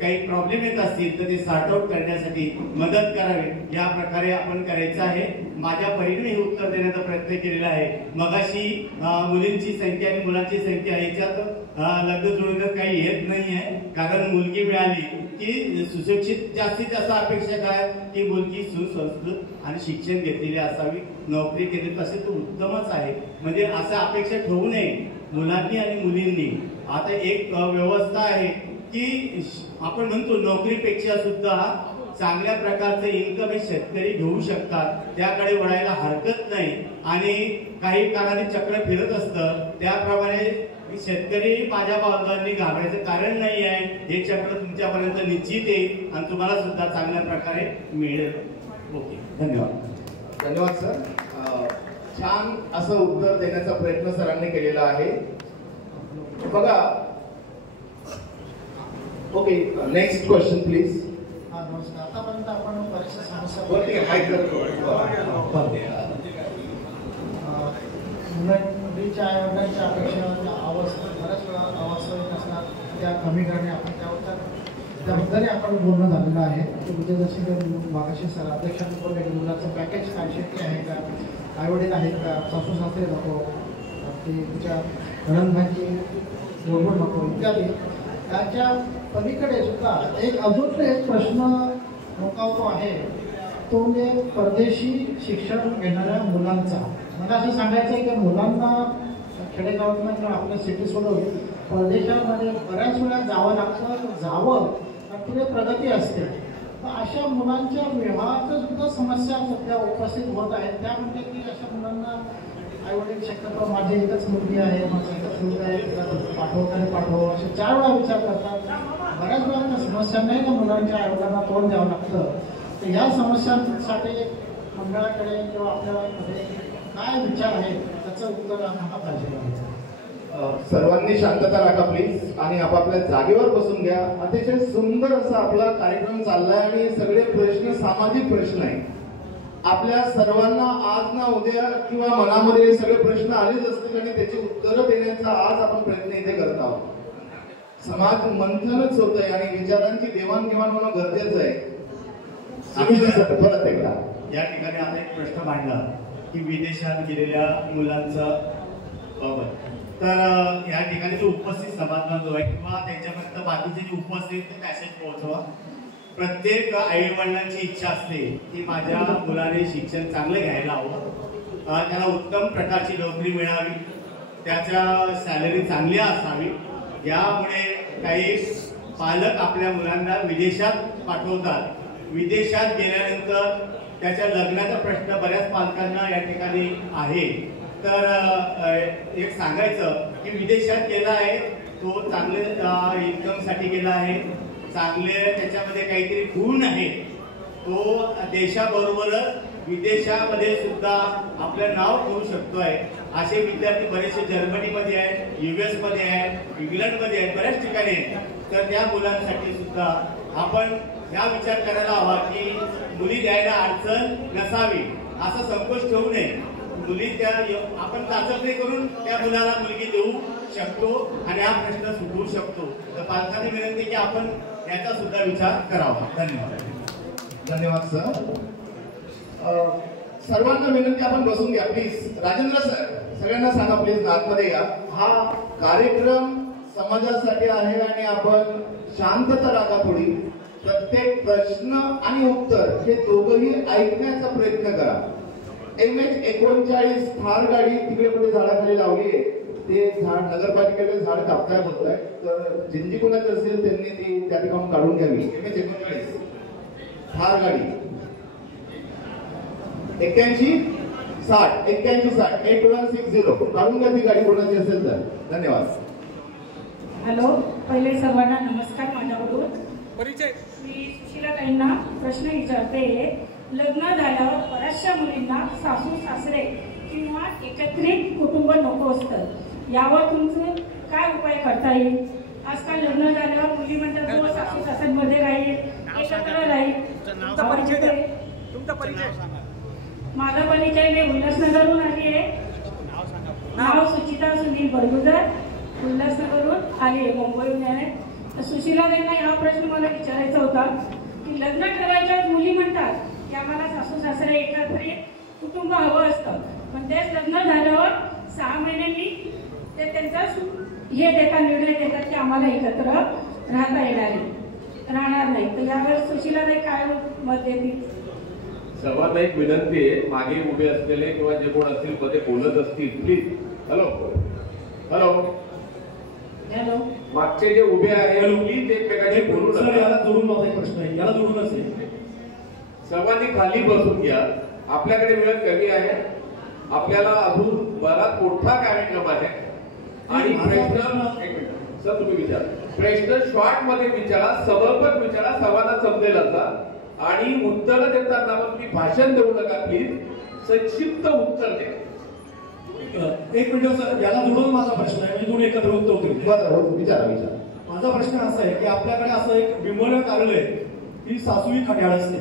काही प्रॉब्लेम येत असतील तर ते सॉर्ट आउट करण्यासाठी मदत करावी. या प्रकारे आपण करायचं आहे. माझ्या परीने हे उत्तर देण्याचा प्रयत्न केलेला आहे. मगाशी मुलींची संख्या आणि मुलांची संख्या याच्यात लग्न जुळण्यात काही येत नाही आहे, कारण मुलगी मिळाली की सुशिक्षित जास्तीत जास्त अपेक्षा काय की मुलगी सुसंस्कृत आणि शिक्षण घेतलेली असावी, नोकरी केली तसे तो उत्तमच आहे. म्हणजे असं अपेक्षा ठेवू नये मुलांनी आणि मुलींनी. आता एक व्यवस्था आहे की आपण म्हणतो नोकरीपेक्षा सुद्धा चांगल्या प्रकारचं इन्कम हे शेतकरी घेऊ शकतात, त्याकडे वळायला हरकत नाही. आणि काही काळाने चक्र फिरत असतं त्याप्रमाणे शेतकरी माझ्या बाजूंनी घाबरायचं कारण नाही आहे. हे चक्र तुमच्यापर्यंत निश्चित येईल आणि तुम्हाला सुद्धा चांगल्या प्रकारे मिळेल. ओके, धन्यवाद सर. छान असं उत्तर देण्याचा प्रयत्न सरांनी केलेला आहे. बघा, ओके, नेक्स्ट क्वेश्चन प्लीज. नमस्कार. आतापर्यंत आपण बऱ्याचशा समस्या मुलीच्या आई वडिलांच्या अपेक्षा बऱ्याच वेळा अवास्तविक असतात, त्या कमी करणे आपण त्याबद्दल आपण बोलणं झालेलं आहे. म्हणजे जसे मागाशी सर अध्यक्षांनी बोलले की मुलाचं पॅकेज काय, शेती आहे का, आई वडील आहेत का, सासू सासरे नको, ते तिच्या नणंदबाईंची जोडबोड नको इत्यादी. त्याच्या पलीकडे सुद्धा अजून एक प्रश्न डोकावतो आहे, तो म्हणजे परदेशी शिक्षण घेणाऱ्या मुलांचा. मला असं सांगायचं आहे की मुलांना खेडेगावातून किंवा आपल्या सिटी सोडून परदेशामध्ये बऱ्याच वेळा जावं लागतं, तिथे प्रगती असते. तर अशा मुलांच्या विवाहाच्या सुद्धा समस्या सध्या उपस्थित होत आहेत. त्या म्हणजे की अशा मुलांना आई वडील शक्यतो माझी एकच मुलगी आहे, माझा एकच मुलगा आहे, पाठव असे 4 वेळा विचार करतात. बऱ्याच वेळा त्या समस्या नाही त्या मुलांच्या आई वडिलांना तोंड द्यावं लागतं. तर या समस्यांसाठी मंडळाकडे किंवा आपल्याकडे काय विचार आहे त्याचं उत्तर आम्हाला पाहिजे. सर्वांनी शांतता राखा प्लीज आणि आपापल्या जागेवर बसून घ्या. अतिशय सुंदर असा आपला कार्यक्रम चाललाय आणि सगळे प्रश्न सामाजिक प्रश्न आहेत. आपल्या सर्वांना आज ना उद्या किंवा मनामध्ये हे सगळे प्रश्न आलेच असतील आणि त्याची उत्तरं देण्याचा आज आपण प्रयत्न इथे करत आहोत. समाज मंथनच होत आहे आणि विचारांची देवाणघेवाण होणं गरजेचं आहे. परत एकदा या ठिकाणी आता एक प्रश्न मांडला की विदेशात गेलेल्या मुलांचा बाबत. तर या ठिकाणी जो उपस्थित समाज जो आहे किंवा त्यांच्यापर्यंत बाकीचे जे उपस्थित ते मॅसेज पोहोचवा. प्रत्येक आई वडिलांची इच्छा असते की माझ्या मुलाने शिक्षण चांगलं घ्यायला हवं, त्याला उत्तम प्रकारची नोकरी मिळावी, त्याच्या सॅलरी चांगली असावी. यामुळे काही पालक आपल्या मुलांना विदेशात पाठवतात. विदेशात गेल्यानंतर त्याच्या लग्नाचा प्रश्न बऱ्याच पालकांना या ठिकाणी आहे. तर एक सांगायचं की विदेशात गेला आहे तो चांगले इन्कमसाठी गेला आहे, चांगले त्याच्यामध्ये काहीतरी गुण आहेत, तो देशाबरोबरच विदेशामध्ये सुद्धा आपलं नाव ठेवू शकतोय. असे विद्यार्थी बरेचसे जर्मनीमध्ये आहेत, US मध्ये आहेत, इंग्लंडमध्ये आहेत, बऱ्याच ठिकाणी आहेत. तर त्या मुलांसाठी सुद्धा आपण ह्या विचार करायला हवा की मुली द्यायला अडचण नसावी, असा संकोच ठेवू नये. मुली त्या आपण चाचपणी करून त्या मुलाला मुलगी देऊ शकतो आणि हा प्रश्न सुटवू शकतो. तर पालकांनी विनंती की आपण याचा सुद्धा विचार करावा. धन्यवाद. धन्यवाद सर. सर्वांना विनंती आपण बसून घ्या प्लीज. राजेंद्र सर सगळ्यांना सांगा प्लीज आतमध्ये या. हा कार्यक्रम समाजासाठी आहे आणि आपण शांतता राखा थोडी. प्रत्येक प्रश्न आणि उत्तर हे दोघंही ऐकण्याचा प्रयत्न करा. MH39 थार गाडी तिकडे पुढे झाडाखाली लावली आहे. ते झाड नगरपालिकेचे झाड कापताय बोलताय, तर जिंजी कोणाची असेल त्यांनी ती त्या ठिकाणी काढून घ्यावी. MH39 थार गाडी 8160 8160 काढून घ्या ती गाडी कोणाची असेल तर. धन्यवाद. हॅलो, पहिले सर्वांना नमस्कार. माझ्याकडून परिचय. मी सुशीलाताईंना प्रश्न विचारते. लग्न झाल्यावर बऱ्याचशा मुलींना सासू सासरे किंवा एकत्रित कुटुंब नको असतं. यावर तुमचे काय उपाय करता येईल? आजकाल लग्न झाल्यावर मुली म्हणतात तो सासू सासऱ्यांमध्ये राहील, एकत्र राहील. तुमचा परिचय. माझा परिचय मी उल्हासनगरहून आली आहे. नाव सुचिता सुनील बडगुजर, उल्हासनगरहून आली आहे, मुंबईहून आहे. सुशीलाताईंना हा प्रश्न मला विचारायचा होता की लग्न ठरवायच्या मुली म्हणतात की आम्हाला सासू सासरे एकत्रित कुटुंब हवं असतं, पण तेच लग्न झाल्यावर 6 महिन्यांनी ते त्यांचा हे देतात, निर्णय देतात की आम्हाला एकत्र राहता राहणार नाही. तर यावर सुशीलाताई काय मत देतील? सर्वांना एक विनंती आहे, मागे उभे असलेले किंवा जे कोण असतील मध्ये बोलत असतील प्लीज. हॅलो हॅलो हॅलो, मागचे जे उभे आहेत प्लीज एकमेकांशी बोलू नका. याला जोडून माझा एक प्रश्न आहे, याला जोडून असेल. सर्वांनी खाली बसून घ्या. आपल्याकडे वेळ कमी आहे. आपल्याला अजून बराच मोठा कार्यक्रम आहे आणि प्रश्न सर तुम्ही विचारा. प्रश्न शॉर्ट मध्ये विचारा, समर्पक विचारा, सर्वांना समजेल असा. आणि उत्तर देताना तुम्ही भाषण देऊ नका प्लीज, संक्षिप्त उत्तर द्या. एक मिनिट सर, याला जोडून माझा प्रश्न आहे, मी दोन एकत्र उत्तर देऊ. विचारा. माझा प्रश्न असा आहे की आपल्याकडे असं एक विमोलक आलेलं आहे की सासू ही खट्याळ असते,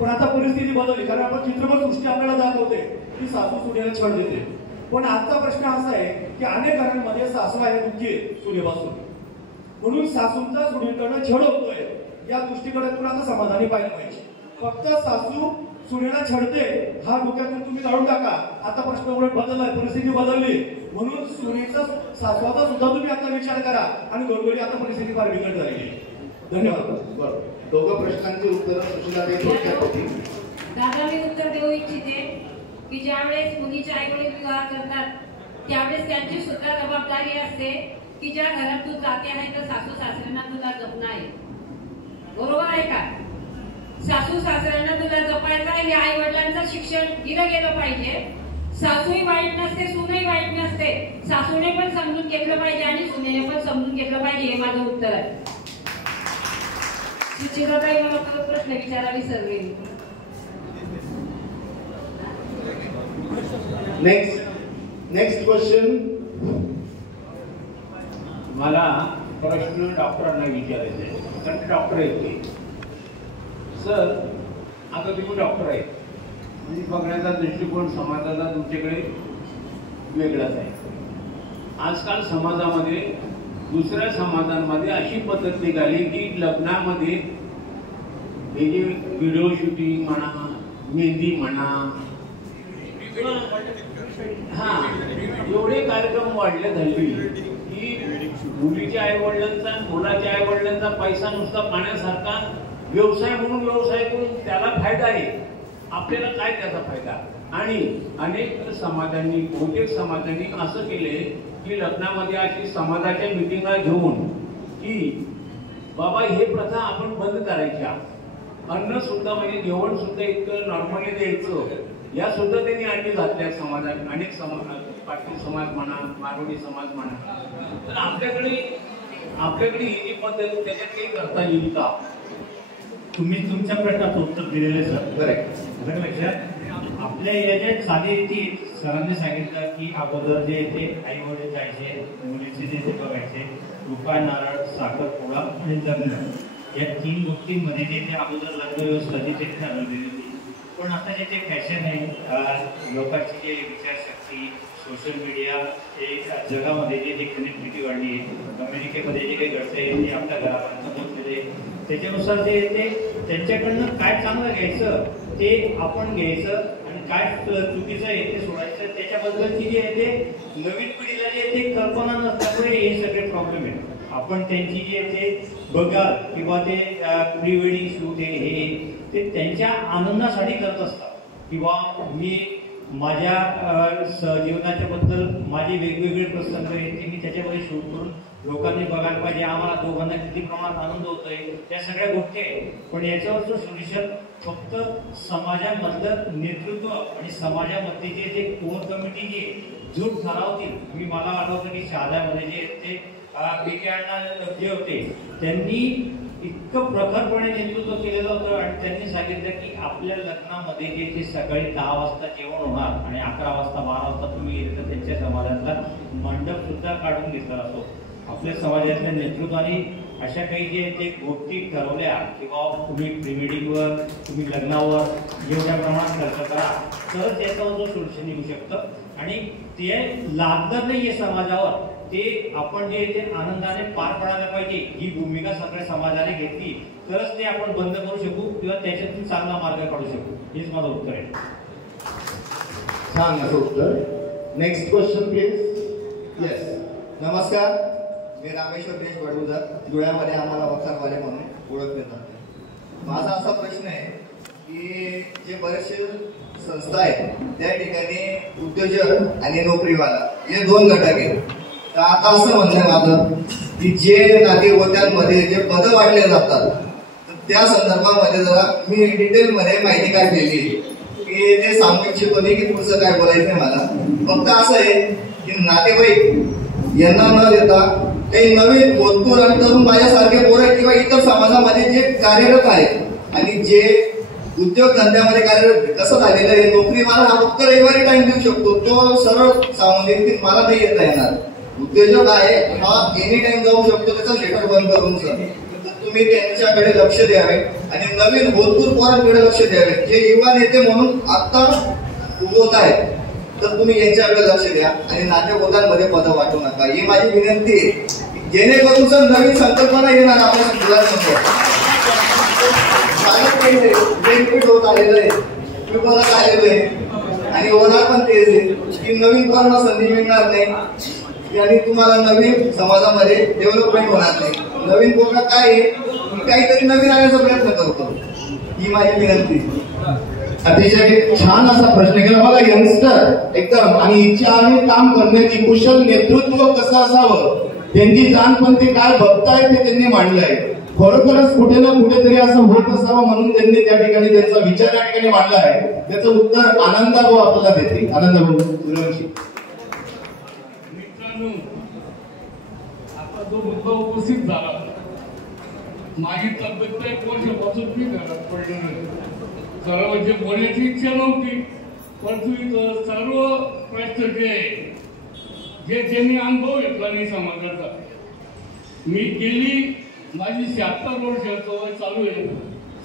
पण आता परिस्थिती बदलली. कारण आपण चित्रपट सृष्टी आपल्याला दाखवते की सासू सुनेला छळ देते. पण आजचा प्रश्न असा आहे की अनेक घरांमध्ये सासू आहे दुःखी आहे सुनेपासून, म्हणून सासूंचा सुनेकडनं छळ होतोय. या दृष्टीकडे तुला आता समाधानी पाहिलं पाहिजे. फक्त सासू सुनेला छळते हा डोक्यातून तुम्ही काढून टाका. आता प्रश्न बदललाय, परिस्थिती बदलली, म्हणून सुनेचा सासवाचा सुद्धा तुम्ही आता विचार करा. आणि घरोघरी आता परिस्थिती फार बिकट झाली आहे. धन्यवाद. बरं, दोघं प्रश्नांची उत्तरं सुशीलाताई थोडक्यात होती. दादा मी उत्तर देऊ इच्छिते की ज्यावेळेस मुलीचे आई वडील विवाह करतात त्यावेळेस त्यांची सुद्धा जबाबदारी असते की ज्या घरात तू जाते आहे तर सासू सासऱ्यांना तुला जपणं आहे. बरोबर आहे का? सासू सासऱ्यांना तुला जपायचं आहे. हे आई वडिलांचं शिक्षण दिलं गेलं पाहिजे. सासूही वाईट नसते, सूनही वाईट नसते. सासूने पण समजून घेतलं पाहिजे आणि सुनेने पण समजून घेतलं पाहिजे. हे माझं उत्तर आहे. सुचिताताई मला परत प्रश्न विचारा विसरले. Next question. मला प्रश्न डॉक्टरांना विचारायचे आहे, कारण डॉक्टर आहेत. सर आता तुम्ही डॉक्टर आहेत, म्हणजे बघण्याचा दृष्टिकोन समाजाचा तुमच्याकडे वेगळाच आहे. आजकाल समाजामध्ये दुसऱ्या समाजांमध्ये अशी पद्धत निघाली की लग्नामध्ये हे जे व्हिडिओ शूटिंग म्हणा, मेहंदी म्हणा, हा एवढे कार्यक्रम वाढले झाले की मुलीच्या आई वडिलांचा मुलाच्या आई वडिलांचा पैसा नुसता पाण्यासारखा व्यवसाय म्हणून व्यवसाय करून त्याला फायदा आहे. आपल्याला काय त्याचा फायदा? आणि अनेक समाजांनी बहुतेक समाजांनी असं केले की लग्नामध्ये अशी समाजाच्या मिटिंगा घेऊन की बाबा हे प्रथा आपण बंद करायच्या. अन्न सुद्धा म्हणजे जेवण सुद्धा इतकं नॉर्मली द्यायचं, या सुद्धा त्यांनी अटी घातल्या समाजात. अनेक समाज, पाटील समाज म्हणा, मारवाडी समाज म्हणा. तर आपल्याकडे ही जी पद्धत त्याच्यात काही करता येईल का? तुम्ही तुमच्या प्रश्नाचं उत्तर दिलेले सर. करेक्ट. आपल्या याच्या साधी रीती सरांनी सांगितलं की अगोदर जे ते आई वडील जायचे, मुलीचे जे ते बघायचे, रुपा नारळ साखरपुडा आणि लग्न या 3 गोष्टींमध्ये जे ते अगोदर लग्न व्यवस्था तिथे ठरवलेली होती. पण आता जे फॅशन आहे, लोकांची जे विचारशक्ती, सोशल मीडिया हे जगामध्ये जे कनेक्टिव्हिटी वाढली आहे, अमेरिकेमध्ये जे काही घडतंय ते आपल्या घरापर्यंत पोहोचलेले, त्याच्यानुसार जे ते त्यांच्याकडनं काय चांगलं घ्यायचं ते आपण घ्यायचं आणि काय चुकीचं आहे ते सोडायचं. त्याच्याबद्दलची जी आहे ते नवीन पिढीला जे ते कल्पना नसल्यामुळे हे सगळे प्रॉब्लेम आहेत. आपण त्यांची जी आहे ते बघाल किंवा ते प्री वेडिंग शूट हे ते त्यांच्या आनंदासाठी करत असतात किंवा मी माझ्या जीवनाच्या बद्दल माझे वेगवेगळे प्रसंग आहेत ते मी त्याच्यामध्ये शूट करून लोकांनी बघायला पाहिजे, आम्हाला दोघांना किती प्रमाणात आनंद होतोय, त्या सगळ्या गोष्टी आहेत. पण याच्यावरचं सोल्युशन फक्त समाजामधलं नेतृत्व आणि समाजामधली जे कोर कमिटी जी जो ठरावतील. मला आठवतं की शहाद्यामध्ये जे ते PK अण्णा जे होते त्यांनी इतकं प्रखरपणे नेतृत्व केलेलं होतं आणि त्यांनी सांगितलं की आपल्या लग्नामध्ये जे ते सकाळी 10 वाजता जेवण होणार आणि 11 वाजता 12 वाजता तुम्ही गेले तर त्यांच्या समाजातला मंडप सुद्धा काढून घेतला जातो. आपल्या समाजातल्या नेतृत्वाने अशा काही जे ते गोष्टी ठरवल्या किंवा तुम्ही प्री वेडिंगवर तुम्ही लग्नावर एवढ्या प्रमाणात खर्च करा तरच याच्यावर सोल्युशन निघू शकतं. आणि ते लागणार नाहीये समाजावर, ते आपण जे ते आनंदाने पार पडायला पाहिजे. ही भूमिका सगळ्या समाजाने घेतली तरच ते आपण बंद करू शकू किंवा त्याच्यातून चांगला मार्ग काढू शकू. हेच माझं उत्तर आहे. छान असं उत्तर. Next question please. येस, नमस्कार, मी रामेश्वर दिनेश वडगुजर, धुळ्यामध्ये आम्हाला वखारवाले म्हणून ओळखले जाते. माझा असा प्रश्न आहे की जे बरेचसे संस्था आहेत त्या ठिकाणी उद्योजक आणि नोकरीवाला हे 2 घटक आहेत. तर आता असं म्हणणं आहे माझं की जे नातेवाईकांमध्ये जे पदं वाढले जातात तर त्या संदर्भामध्ये जरा मी डिटेलमध्ये माहिती काढलेली की ते सांगू इच्छितो नाही की पुढचं काय बोलायचं मला. फक्त असं आहे की नातेवाईक यांना न देता काही नवीन भोजपूर आणि तरुण माझ्यासारखे पोरं किंवा इतर समाजामध्ये जे कार्यरत आहेत आणि जे उद्योगधंद्यामध्ये कार्यरत, कसं झालेलं आहे नोकरीवाला हा फक्त रविवारी टाइम देऊ शकतो, तो सरळ सांगून देईल की मला नाही येता येणार. उद्योजक आहे हा एनी टाइम जाऊ शकतो त्याचा शेटर बंद करून. सर तुम्ही त्यांच्याकडे लक्ष द्यावे आणि नवीन भोजपूर पोरांकडे लक्ष द्यावे जे युवा नेते म्हणून आता उभवत आहेत. तर तुम्ही यांच्याकडे लक्ष द्या आणि नातेवाईकांमध्ये पदं वाटू नका, ही माझी विनंती आहे. जेणेकरून जर नवीन संकल्पना येणार आपल्या मुलांमध्ये बेनिफिट होत आलेलं आहे, विभागात आलेलं आहे आणि होणार पण तेच आहे की नवीन पोरांना संधी मिळणार नाही आणि तुम्हाला नवीन समाजामध्ये डेव्हलपमेंट होणार नाही. नवीन पोरं काय आहे काहीतरी नवीन आणण्याचा प्रयत्न करतो, ही माझी विनंती. अतिशय छान असा प्रश्न केला बघा. यंगस्टर एकदम आणि इच्छा आणि काम करण्याची कुशल नेतृत्व कसं असावं, त्यांची जाणपणती काय बघताय ते त्यांनी मांडलंय. खरोखरच कुठे ना कुठेतरी असं होत असावं म्हणून त्यांनी त्या ठिकाणी त्यांचा विचार त्या ठिकाणी मांडला आहे. त्याचं उत्तर आनंदाभाऊ आपल्याला देते. आनंदाभाऊ सूर्यवंशी. मित्रांनो, आता जो मुद्दा उपस्थित झाला, माझी तब्येत 1 वर्षापासून मी घरात पडलेलो, खरं म्हणजे बोलण्याची इच्छा नव्हती, परंतु इथं सर्व प्रश्न जे ज्यांनी अनुभव घेतला नाही समाजाचा, मी गेली माझी 76 वर्ष वय चालू आहे,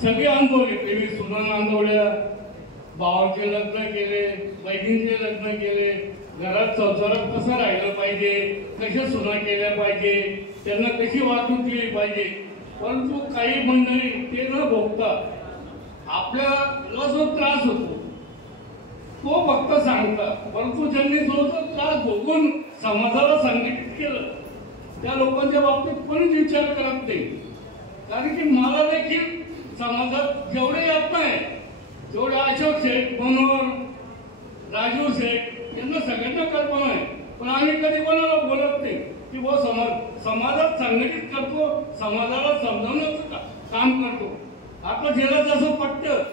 सगळे अनुभव घेतले. मी सुना अनुभवल्या, भावाचे लग्न केले, बहिणींचे लग्न केले, घरात संसारात कसं राहिलं पाहिजे, कशा सुना केल्या पाहिजे, त्यांना कशी वागणूक दिली पाहिजे. परंतु काही मंडळी ते न भोगता आपल्याला जो त्रास होतो तो फक्त सांगतात, परंतु ज्यांनी जो त्रास भोगून समाजाला संघटित केलं त्या लोकांच्या बाबतीत कोणीच विचार करत नाही. कारण की मला देखील समाजात जेवढे येत नाही तेवढे अशोक शेठ, मनोहर, राजू शेठ यांना सगळ्यांना कल्पना आहे, पण आम्ही कधी कोणाला बोलत नाही की वो समाजात संघटित करतो, समाजाला समजावण्याचं काम करतो. आता ज्याला जसं पटतं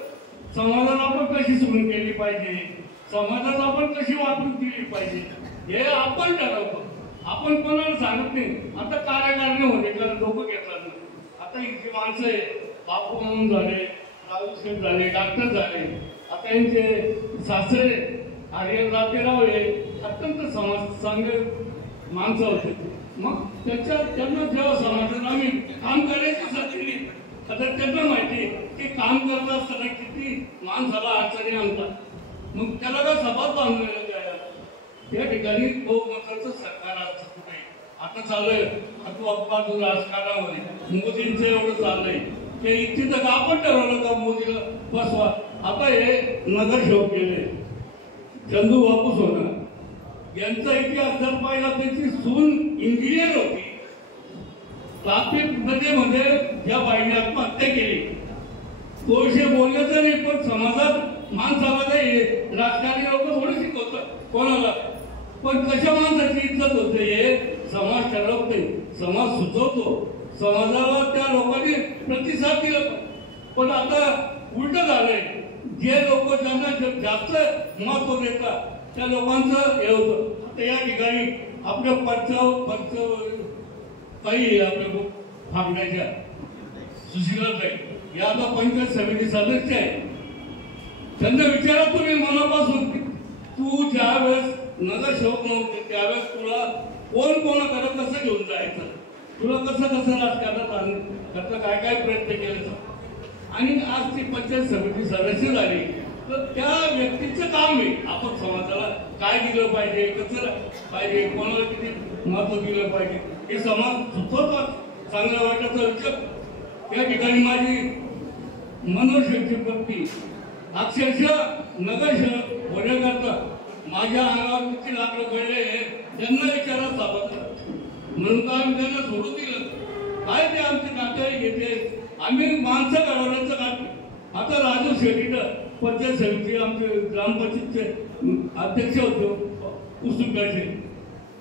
समाजाला आपण कशी सुरू केली पाहिजे, समाजाला आपण कशी वागणूक दिली पाहिजे हे आपण ठरवतो, आपण कोणाला सांगत नाही. आता कार्यकारिणी होते लोक घेतात. आता इतकी माणसं आहे, बापू म्हणून झाले, राजू शेठ झाले, डॉक्टर झाले, आता यांचे सासरे आर्य जातेराव हे अत्यंत समाज चांगले माणसं होते. मग त्यांना जेव्हा समाजात आम्ही काम करायची संधी आता त्यांना माहिती की काम करत असताना किती माणसाला अडचणी आणतात, मग त्याला का सभा बांधलेलं काय त्या ठिकाणी बहुमताचं सरकार असतं कुठे आता चाललंय अपवाद राजकारणामध्ये मोदींचं एवढं चाललंय ते इथे तर आपण ठरवलं का मोदीला बसवा. आता हे नगरसेवक गेले चंदू बापू सोना यांचा इतिहास जर पाहिला त्यांची सून इंजिनियर होती. ट्राफिक मध्ये ज्या बाईने आत्महत्या केली तो विषय बोलण्याचा नाही, पण समाजात माणसाला काही राजकारणी लोक थोडी शिकवतात कोणाला, पण कशा माणसाची इज्जत होते हे समाज ठरवते, समाज सुचवतो, समाजाला त्या लोकांनी प्रतिसाद दिला. पण आता उलट झालंय, जे लोक ज्यांना जास्त महत्व देतात त्या लोकांचं हे होतं. आता या ठिकाणी आपल्या काही आपल्या फागण्याच्या सुशीलाताई या आता पंचायत समिती सदस्य आहे. त्यांना विचारा तुम्ही मनापासून तू ज्या वेळेस नगरसेवक नव्हते त्यावेळेस तुला कोण कोणाकडे कसं घेऊन जायचं, तुला कसं राजकारणात करता काय काय प्रयत्न केले, आणि आज ती पंचायत समिती सदस्य झाली तर त्या व्यक्तीचं काम आहे आपण समाजाला काय दिलं पाहिजे, कसं पाहिजे, कोणाला किती महत्व दिलं पाहिजे हे समाज सुचवतात. चांगल्या वाईटाचा विचार या ठिकाणी माझी मनोशेची पत्नी अक्षरशः नगरसेवक होण्याकरता माझ्या अंगावर किती लाकडं पडले त्यांना विचारा सापडला म्हणून आम्ही त्यांना सोडून दिलं. काय ते आमचे नातेवाईक घेते, आम्ही माणसं घडवण्याचं काम. आता राजू शेट्टीनं पंचायत समिती आमचे ग्रामपंचायतचे अध्यक्ष होते उसुंब्याचे,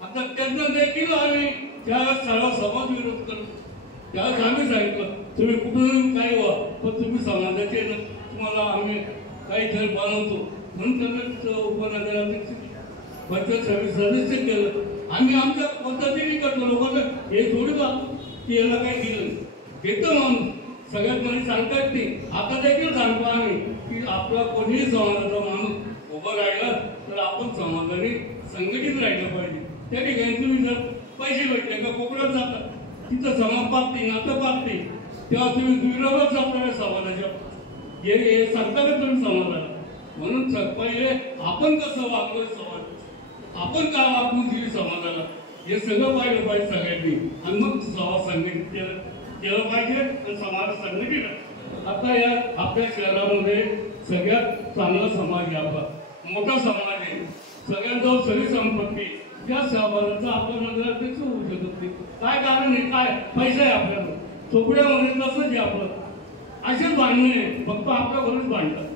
आता त्यांना देखील आम्ही त्या सगळा समाज विरोध करतो. त्यावेळेस आम्ही सांगितलं तुम्ही कुठून काही व्हा पण तुम्ही समाजाचे तुम्हाला आम्ही काही घर बनवतो म्हणून त्यांना उपनगराध्यक्ष पंचायत समिती सदस्य केलं. आम्ही आमच्या पद्धतीने करतो, लोकांना हे थोडी बाबू की याला काही दिलं घेतो माणूस सगळ्यात मध्ये सांगता येत नाही. आता देखील सांगतो आम्ही की आपला कोणीही समाजाचा माणूस उभं राहिला तर आपण समाजाने संघटित राहिलं पाहिजे. त्या ठिकाणी तुम्ही जर पैसे भेटले का कोकणात जातात तिथं समाज पाहते नातं पाहते तेव्हा तुम्ही विरोधात जाता समाजाच्या हे सांगता का तुम्ही समाजाला. म्हणून पहिले आपण कसं वागलोय समाज, आपण काय वागणूक दिली समाजाला हे सगळं पाहिलं पाहिजे सगळ्यांनी, आणि मग समाज संघटित केलं पाहिजे आणि समाज संघटित. आता या आपल्या शहरामध्ये सगळ्यात चांगला समाज आहे, आपला मोठा समाज आहे, सगळ्यांजवळ सगळी संपत्ती, त्या समाजाचा आपल्या नगराध्यक्ष होऊ शकत नाही. काय कारण आहे, काय पैसा आहे आपल्याला चोपड्यामध्ये तसंच आहे आपलं. असेच भांडणे फक्त आपल्यावरच भांडतात.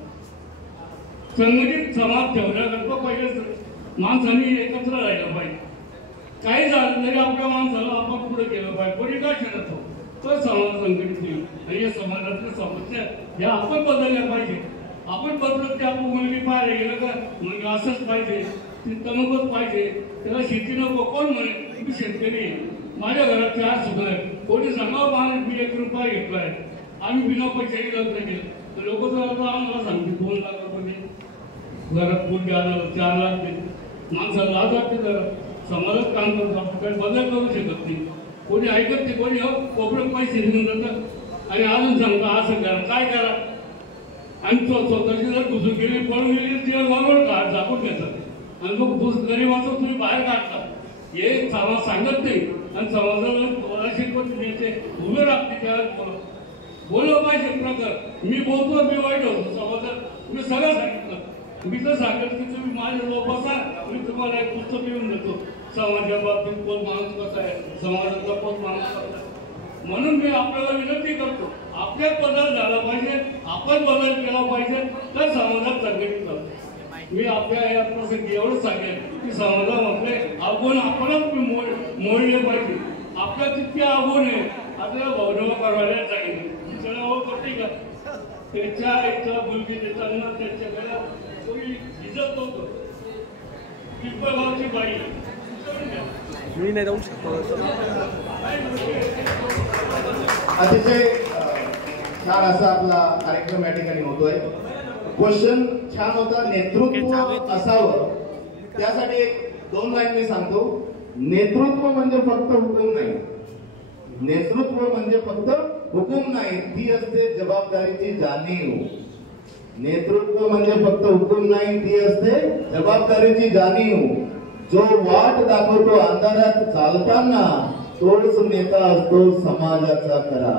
संघटित समाज ठेवण्याकरता पहिले माणसांनी एकत्र राहिलं पाहिजे. काही झालं तरी आपल्या माणसाला आपण पुढे केलं पाहिजे. कोणी काय करत हो तर समाज संघटित होईल आणि या समाजातल्या समस्या या आपण बदलल्या पाहिजे. आपण बदलत की आपण मुलगी पाहायला गेलं का म्हणजे असंच पाहिजे, ती तमकच पाहिजे, त्याला शेती नको. कोण म्हणे मी शेतकरी माझ्या घरात 4 सुद्धा आहे, कोणी सांगावं मला मी 1 रुपया घेतलाय आम्ही बिना पैशाही लग्न केलं तर लोक तर आम्हाला सांगते 2 लाख रुपये घरात पूर्ण आलं 4 लाख दिले. माणसाला लाज वाटते जरा समाजात काम करतो आपण काही बदल करू शकत नाही. कोणी ऐकत नाही, कोणी कोपऱ्यात पैसे घेऊन जातात आणि अजून सांगता असं करा काय करा आणि स्वतःची जर घुसून गेली पळून गेली तिला बरोबर काढ झाकून घेतात आणि मग गरीबाचं तुम्ही बाहेर काढता. हे समाज सांगत नाही आणि समाजाला शिकवत नेते उभे राहते त्यावेळेस बोललं पाहिजे प्रकार. मी बोलतो मी वाईट होतो समाजात, मी सगळं सांगितलं. मी तर सांगत की तुम्ही माझ्या बसा, मी तुम्हाला एक पुस्तक लिहून देतो समाजा बाबतीत कोण माणूस कसा आहे, समाजातला कोण माणूस कसा आहे. म्हणून मी आपल्याला विनंती करतो आपल्यात बदल झाला पाहिजे, आपण बदल केला पाहिजे तर समाजात संघटित करतो. मी आपल्या या प्रसंगी एवढंच सांगेन की समाजामधले अवगुण आपणच मोडले पाहिजे. आपल्या तितके अवगुण आहे आपल्याला भावनेवा करायला सांगितले करते का त्याच्या आईचा मुलगी देताना त्याच्या घरात कोणी इज्जत नव्हतं. पिंपळगावची बाई मी नाही जाऊ शकतो. अतिशय छान असा आपला कार्यक्रम या ठिकाणी होतोय. क्वेश्चन छान होता, नेतृत्व असावं त्यासाठी 2 लाईन मी सांगतो. नेतृत्व म्हणजे फक्त हुकूम नाही, नेतृत्व म्हणजे फक्त हुकूम नाही, ती असते जबाबदारीची जाणीव. नेतृत्व म्हणजे फक्त हुकूम नाही, ती असते जबाबदारीची जाणीव. जो वाट दाखवतो अंधारात चालताना तोच नेता असतो समाजाचा खरा.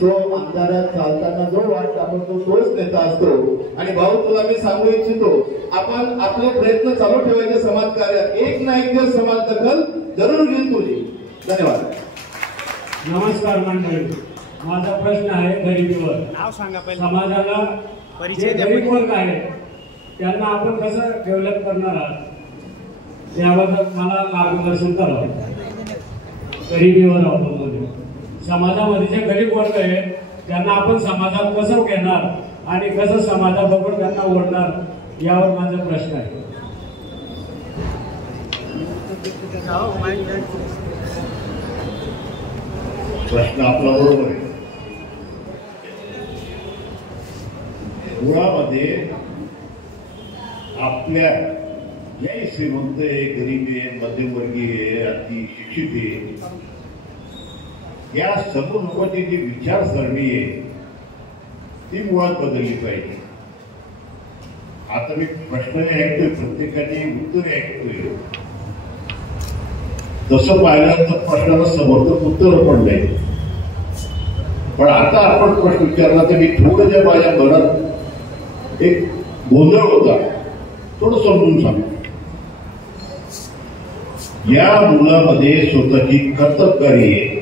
सो अंधारात चालताना जो वाट दाखवतो तोच नेता असतो. आणि भाऊ तुला मी सांगू इच्छितो, आपण आपले प्रयत्न चालू ठेवायचे समाजकार्यात. एक ना एक दिवस समाज दखल जरूर घेईल तुझी. धन्यवाद. नमस्कार मंडळी, माझा प्रश्न आहे गरिबीवर. नाव सांगा पहिले. समाजाला जे गरीब वर्ग आहे त्यांना आपण कसं डेव्हलप करणार आहात याबद्दल मला मार्गदर्शन करावं. गरिबीवर आपण बोलू. समाजामध्ये जे गरीब वर्ग आहे त्यांना आपण समाजात कसं घेणार आणि कसं समाजाबरोबर त्यांना ओढणार यावर माझा प्रश्न आहे. प्रश्न आपला बरोबर आहे. मुळामध्ये आपल्या जे श्रीमंत आहे, गरीब आहे, मध्यमवर्गीय आहे, अति शिक्षित आहे, या सर्व लोकांची जी विचारसरणी आहे ती मुळात बदलली पाहिजे. आता मी प्रश्न ऐकतोय, प्रत्येकाने उत्तर ऐकतोय. तसं पाहिलं तर प्रश्नाला समर्थक उत्तर पण नाही. पण आता आपण प्रश्न विचारला तर मी थोडं ज्या माझ्या मनात एक गोंधळ होता थोडं समजून सांगतो. या मुलामध्ये स्वतःची कर्तबगारी आहे.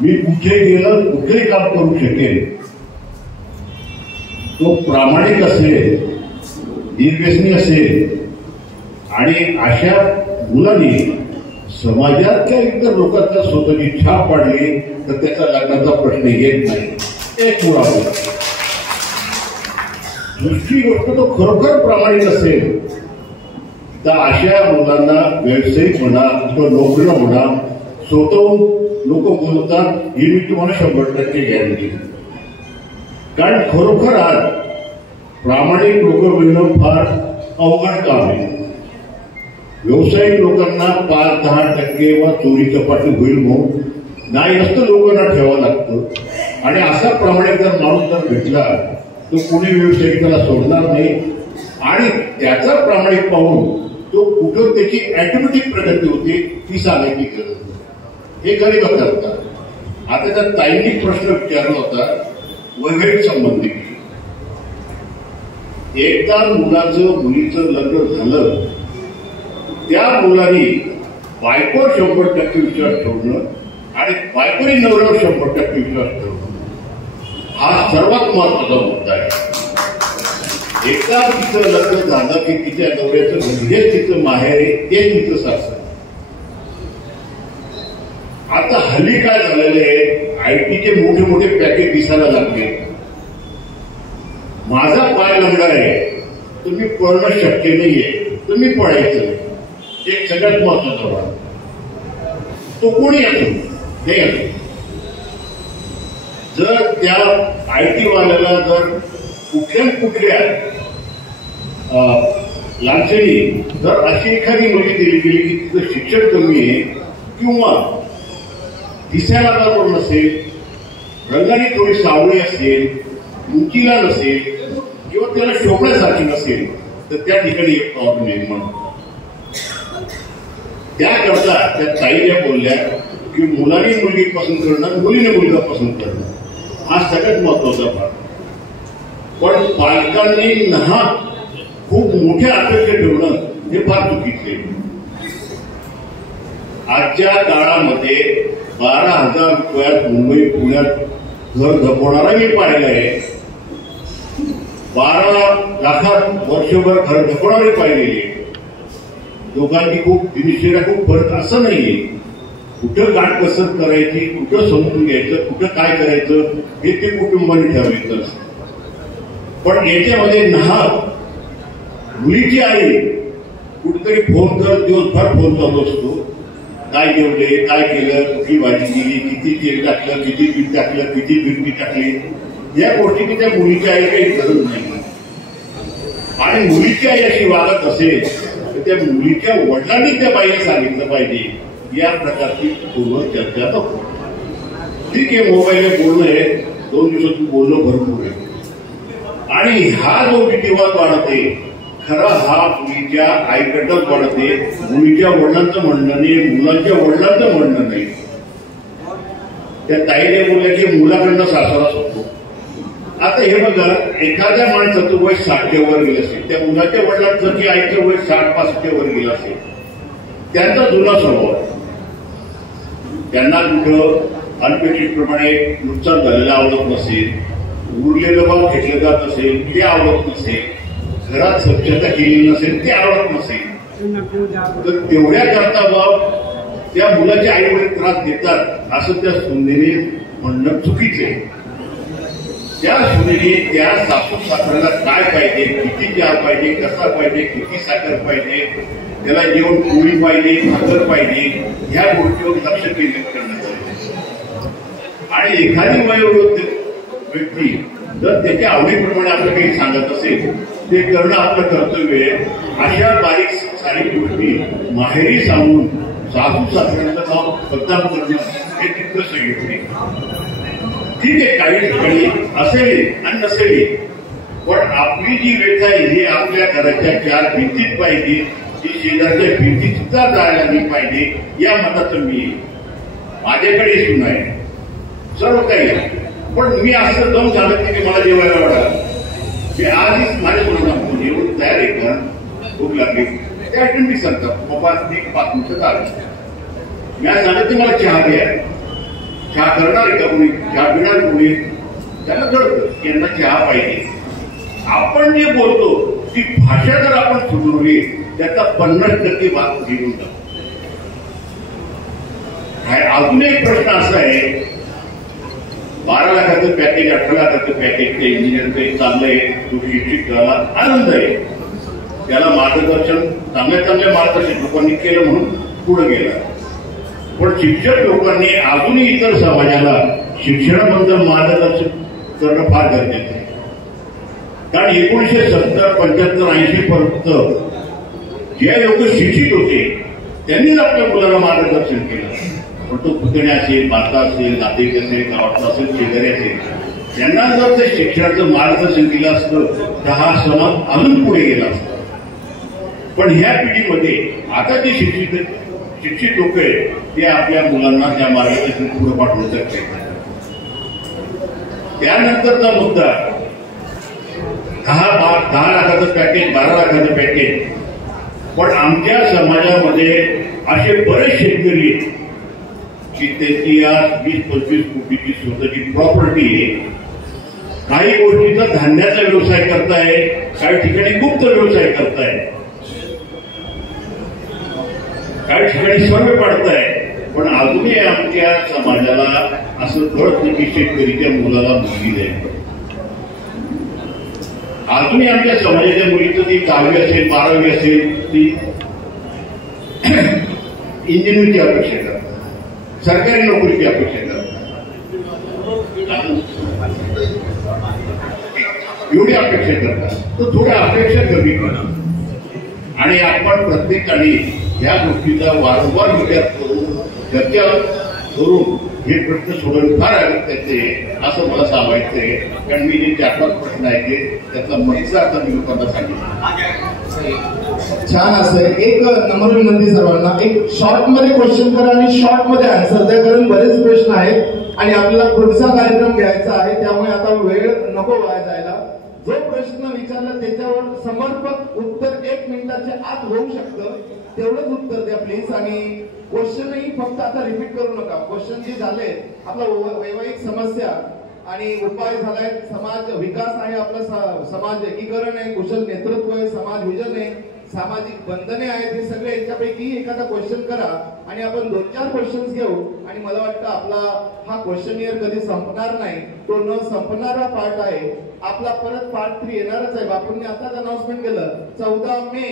मी कुठे गेलं कुठेही काम करू शकेल. तो प्रामाणिक असेल, निर्व्यसनी असेल आणि अशा मुलांनी समाजातल्या इतर लोकांचा स्वतःची छाप पाडली तर त्याचा लग्नाचा प्रश्न येत नाही. एक मुळावर. दुसरी गोष्ट, तो खरोखर प्रामाणिक असेल तर अशा मुलांना व्यावसायिक म्हणा किंवा नोकरीला म्हणा स्वतःहून लोक बोलतात ही मी तुम्हाला 100% गॅरंटी. कारण खरोखर आज प्रामाणिक लोक मिळणं फार अवघड काम आहे. व्यावसायिक लोकांना 5-10% वा चोरी चपाटी होईल म्हणून नाही असतं लोकांना ठेवावं लागतं. आणि असा प्रामाणिक जर माणूस जर भेटला तो कोणी व्यावसायिकाला सोडणार नाही. आणि त्याचा प्रामाणिक पाहून तो कुठं त्याची ऑटोमॅटिक प्रगती होते ती सांगायची गरज नाही. हे गरीब करतात. आता त्या ताईंनी प्रश्न विचारला होता वैवाहिक संबंधी. एकदा मुलाचं मुलीचं लग्न झालं त्या मुलांनी बायकोवर 100% विश्वास ठेवणं आणि बायकोनी नवऱ्यावर 100% विश्वास ठेवणं हा सर्वात महत्वाचा मुद्दा आहे. एकदा तिचं लग्न झालं की तिच्या नवऱ्याचं हेच तिचं माहेर आहे, तेच तिचं सासर. आता हल्ली काय झालेलं आहे, आयटीचे मोठे मोठे पॅकेज दिसायला लागले. माझा पाय लंगडा आहे, तुम्ही पळणं शक्य नाहीये, तुम्ही पळायचं नाही. एक सगळ्यात महत्वाचा भाग. तो कोणी असो हे असो, जर त्या आयटी वाल्याला जर कुठल्या लालसेनी जर अशी एखादी मुलगी दिली गेली की तिचं शिक्षण कमी आहे किंवा दिसायला बरोबर नसेल, रंगाने थोडी सावळी असेल, उंचीला नसेल किंवा त्याला शोभण्यासारखी नसेल तर त्या ठिकाणी एक प्रॉब्लेम निर्माण होतो. त्याकरता त्या ताई ज्या बोलल्या की मुलांनी मुलगी पसंत करणं, मुलीने मुलगा पसंत करणं हा सगळ्यात महत्वाचा भाग. पण पालकांनी नाहक खूप मोठ्या अपेक्षा ठेवणं हे फार चुकीचे. आजच्या काळामध्ये 12,000 रुपयात मुंबई पुण्यात घर धपवणारा मी पाहिलं आहे. 12 लाखात वर्षभर घर धपवणारे पाहिलेले. दोघांची खूप दिनचर्या खूप फरक असं नाहीये. कुठं काटकसर करायची, कुठं समजून घ्यायचं, कुठं काय करायचं हे ते कुटुंबाने ठरवायचं असतं. पण याच्यामध्ये नाहक मुलीची आई कुठेतरी फोन कर, दिवसभर फोन चालू असतो. काय जेवले, काय केलं, कुठली भाजी केली, किती तेल टाकलं, किती पीठ टाकलं, किती मिरची टाकली, या गोष्टीची त्या मुलीची आई काही गरज नाही. आणि मुलीची आई अशी वागत असेल तर त्या मुलीच्या वडिलांनी त्या बाईला सांगितलं पाहिजे या प्रकारची पूर्ण चर्चा नको. ठीक आहे, मोबाईलवर बोलणं आहे, 2 दिवसातून बोलणं भरपूर आहे. आणि हा जो विवाद वाढते खरा हा मुलीच्या आईकडनंच वाढते, मुलीच्या वडिलांचं म्हणणं नाही, मुलांच्या वडिलांचं म्हणणं नाही. त्या ताईने बोलल्या की मुलाकडनं सासरा सोडतो. आता हे बघा, एखाद्या माणसाचं वय 60च्या वर गेलं असेल, त्या मुलाच्या वडिलांचं की आईचं वय 60-65च्या वर गेलं असेल, त्यांचा जुना स्वभाव, त्यांना कुठं अनपेक्षितप्रमाणे नुकसान झालेलं आवडत नसेल, उरलेलं भाव घेतलं जात असेल ते आवडत नसेल, घरात स्वच्छता केलेली नसेल ते आवडत नसेल, तर तेवढ्या करता बाब त्या मुलाच्या आई वडील त्रास देतात असं त्या सुनेने म्हणणं चुकीचं आहे. त्या सुनेने त्या सासू सासऱ्याला काय पाहिजे, किती चहा पाहिजे, कसा पाहिजे, किती साखर पाहिजे, त्याला जेवण पोळी पाहिजे, भाकर पाहिजे, ह्या गोष्टीवर लक्ष केंद्रित करण्यात आलं. आणि एखादी वयोवृद्ध व्यक्ती जर त्याच्या आवडीप्रमाणे आपलं काही सांगत असेल ते करणं आपलं कर्तव्य आहे. अशा बारीक सारीक गोष्टी माहेरी सांगून सासू सासऱ्यांचं नाव बदनाम करणं हे तितकं योग्य नाही. ठीक आहे, काही ठिकाणी असेल आणि नसेल, पण आपली जी व्यथा आहे ही आपल्या घराच्या 4 भिंतीत पाहिजे, ती शेजारच्या भिंतीत सुद्धा जायला नाही पाहिजे या मताचं मी. माझ्याकडे सुन आहे सर्व काही, पण मी असं जाऊन सांगत नाही की मला जेवायला वाटलं, मी आधीच माझ्या मुलांना फोन येऊन तयार आहे का, भूक लागली, त्या मी सांगतात बाबा 5 मिनिटं आलं. मी आज सांगत की मला चहा घ्या, चहा करणार आहे का कोणी, चहा पिणार कोणी, त्यांना कळतं यांना चहा पाहिजे. आपण जे बोलतो ती भाषा जर आपण सुधारली त्याचा 50% भाग घेऊन जातो. अजून एक प्रश्न असा आहे, 12 लाखाचं पॅकेज, 18 लाखाचं पॅकेज त्या इंजिनिअरचं चांगलं आहे, तो शिक्षित झाला, आनंद आहे, त्याला मार्गदर्शन चांगल्या मार्गदर्शक लोकांनी केलं म्हणून पुढे गेला. पण शिक्षक लोकांनी अजूनही इतर समाजाला शिक्षणाबद्दल मार्गदर्शन करणं फार गरजेचं आहे. कारण 1970, 75, 80 पर्यंत जे लोक शिक्षित होते त्यांनीच आपल्या मुलाला मार्गदर्शन केलं. पण तो पुतण्या असेल, माता असेल, नातेवाईक असेल, गावातला असेल, शेजारी असेल, त्यांना जर ते शिक्षणाचं मार्गदर्शन केलं असतं तर हा समाज अजून पुढे गेला असता. पण ह्या पिढीमध्ये आता जे शिक्षित लोक आहेत ते आपल्या मुलांना त्या मार्गदर्शन पुढे पाठवण्याचा प्रयत्न करतात. त्यानंतरचा मुद्दा 10 लाखाचं पॅकेज, 12 लाखाचं पॅकेज. पण आमच्या समाजामध्ये असे बरेच शेतकरी की त्याची आज 20-25 कोटीची स्वतःची प्रॉपर्टी आहे. काही गोष्टीचा धान्याचा व्यवसाय करताय, काही ठिकाणी गुप्त व्यवसाय करताय, काही ठिकाणी सर्वे पाडताय. पण अजूनही आमच्या समाजाला असं कळत नाही की शेतकरीच्या मुलाला मुलगी द्यायची. अजूनही आमच्या समाजाच्या मुलीचं ती 10वी असेल, 12वी असेल, ती इंजिनिअरिंगची अपेक्षा करतात, सरकारी नोकरीची अपेक्षा करतात, एवढी अपेक्षा करतात. तर थोड्या अपेक्षा कमी करा. आणि आपण प्रत्येकाने या गोष्टीचा वारंवार विचार करून चर्चा करून हे प्रश्न सोडवणे फार अगत्याचे असं मला सांगायचंय. कारण मी जे 4-5 प्रश्न आहेत त्याचा मधीचा आता मी लोकांना सांगितलं. छान असं एक नम्र विनंती सर्वांना, एक शॉर्ट मध्ये क्वेश्चन करा आणि शॉर्ट मध्ये आन्सर द्या, कारण बरेच प्रश्न आहेत आणि आपल्याला पुढचा कार्यक्रम घ्यायचा आहे. त्यामुळे आता वेळ नको वाया जायला. जो प्रश्न विचारला त्याच्यावर समर्पक उत्तर 1 मिनिटाच्या आत होऊ शकतं तेवढंच उत्तर द्या प्लीज. आणि क्वेश्चनही फक्त आता रिपीट करू नका. क्वेश्चन जे झाले आपला वैवाहिक समस्या आणि उपाय झालाय, समाज विकास आहे, आपला समाज एकीकरण आहे, कुशल नेतृत्व आहे, समाज विजन आहे, सामाजिक बंधने आहेत, हे सगळे याच्यापैकी एखादा क्वेश्चन करा आणि आपण 2-4 क्वेश्चन्स घेऊ. आणि मला वाटतं आपला हा क्वेश्चनियर कधी संपणार नाही, तो न संपणारा पार्ट आहे आपला. परत पार्ट 3 येणारच आहे. बापूंनी आताच अनाउन्समेंट केलं 14 मे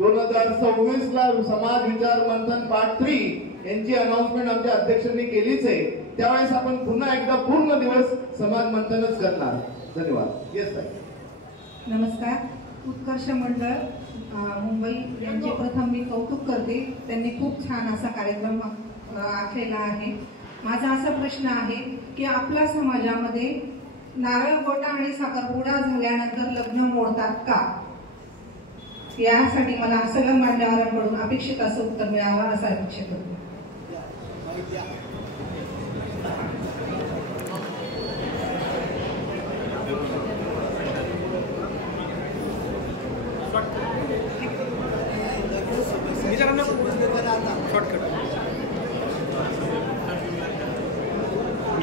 2026 ला समाज विचार मंथन पार्ट 3 यांची अनाउन्समेंट आमच्या अध्यक्षांनी केलीच आहे. त्यावेळेस आपण पुन्हा एकदा पूर्ण दिवस समाज मंथनच करणार. धन्यवाद. येस ताई. नमस्कार. उत्कर्ष मंडळ मुंबई यांचे प्रथम मी कौतुक करते. त्यांनी खूप छान असा कार्यक्रम आखलेला आहे. माझा असा प्रश्न आहे की आपल्या समाजामध्ये नारळ गोटा आणि साखरपुडा झाल्यानंतर लग्न मोडतात का? यासाठी मला सगळ्या मान्यवरांकडून अपेक्षित असं उत्तर मिळावं असं अपेक्षित होतं.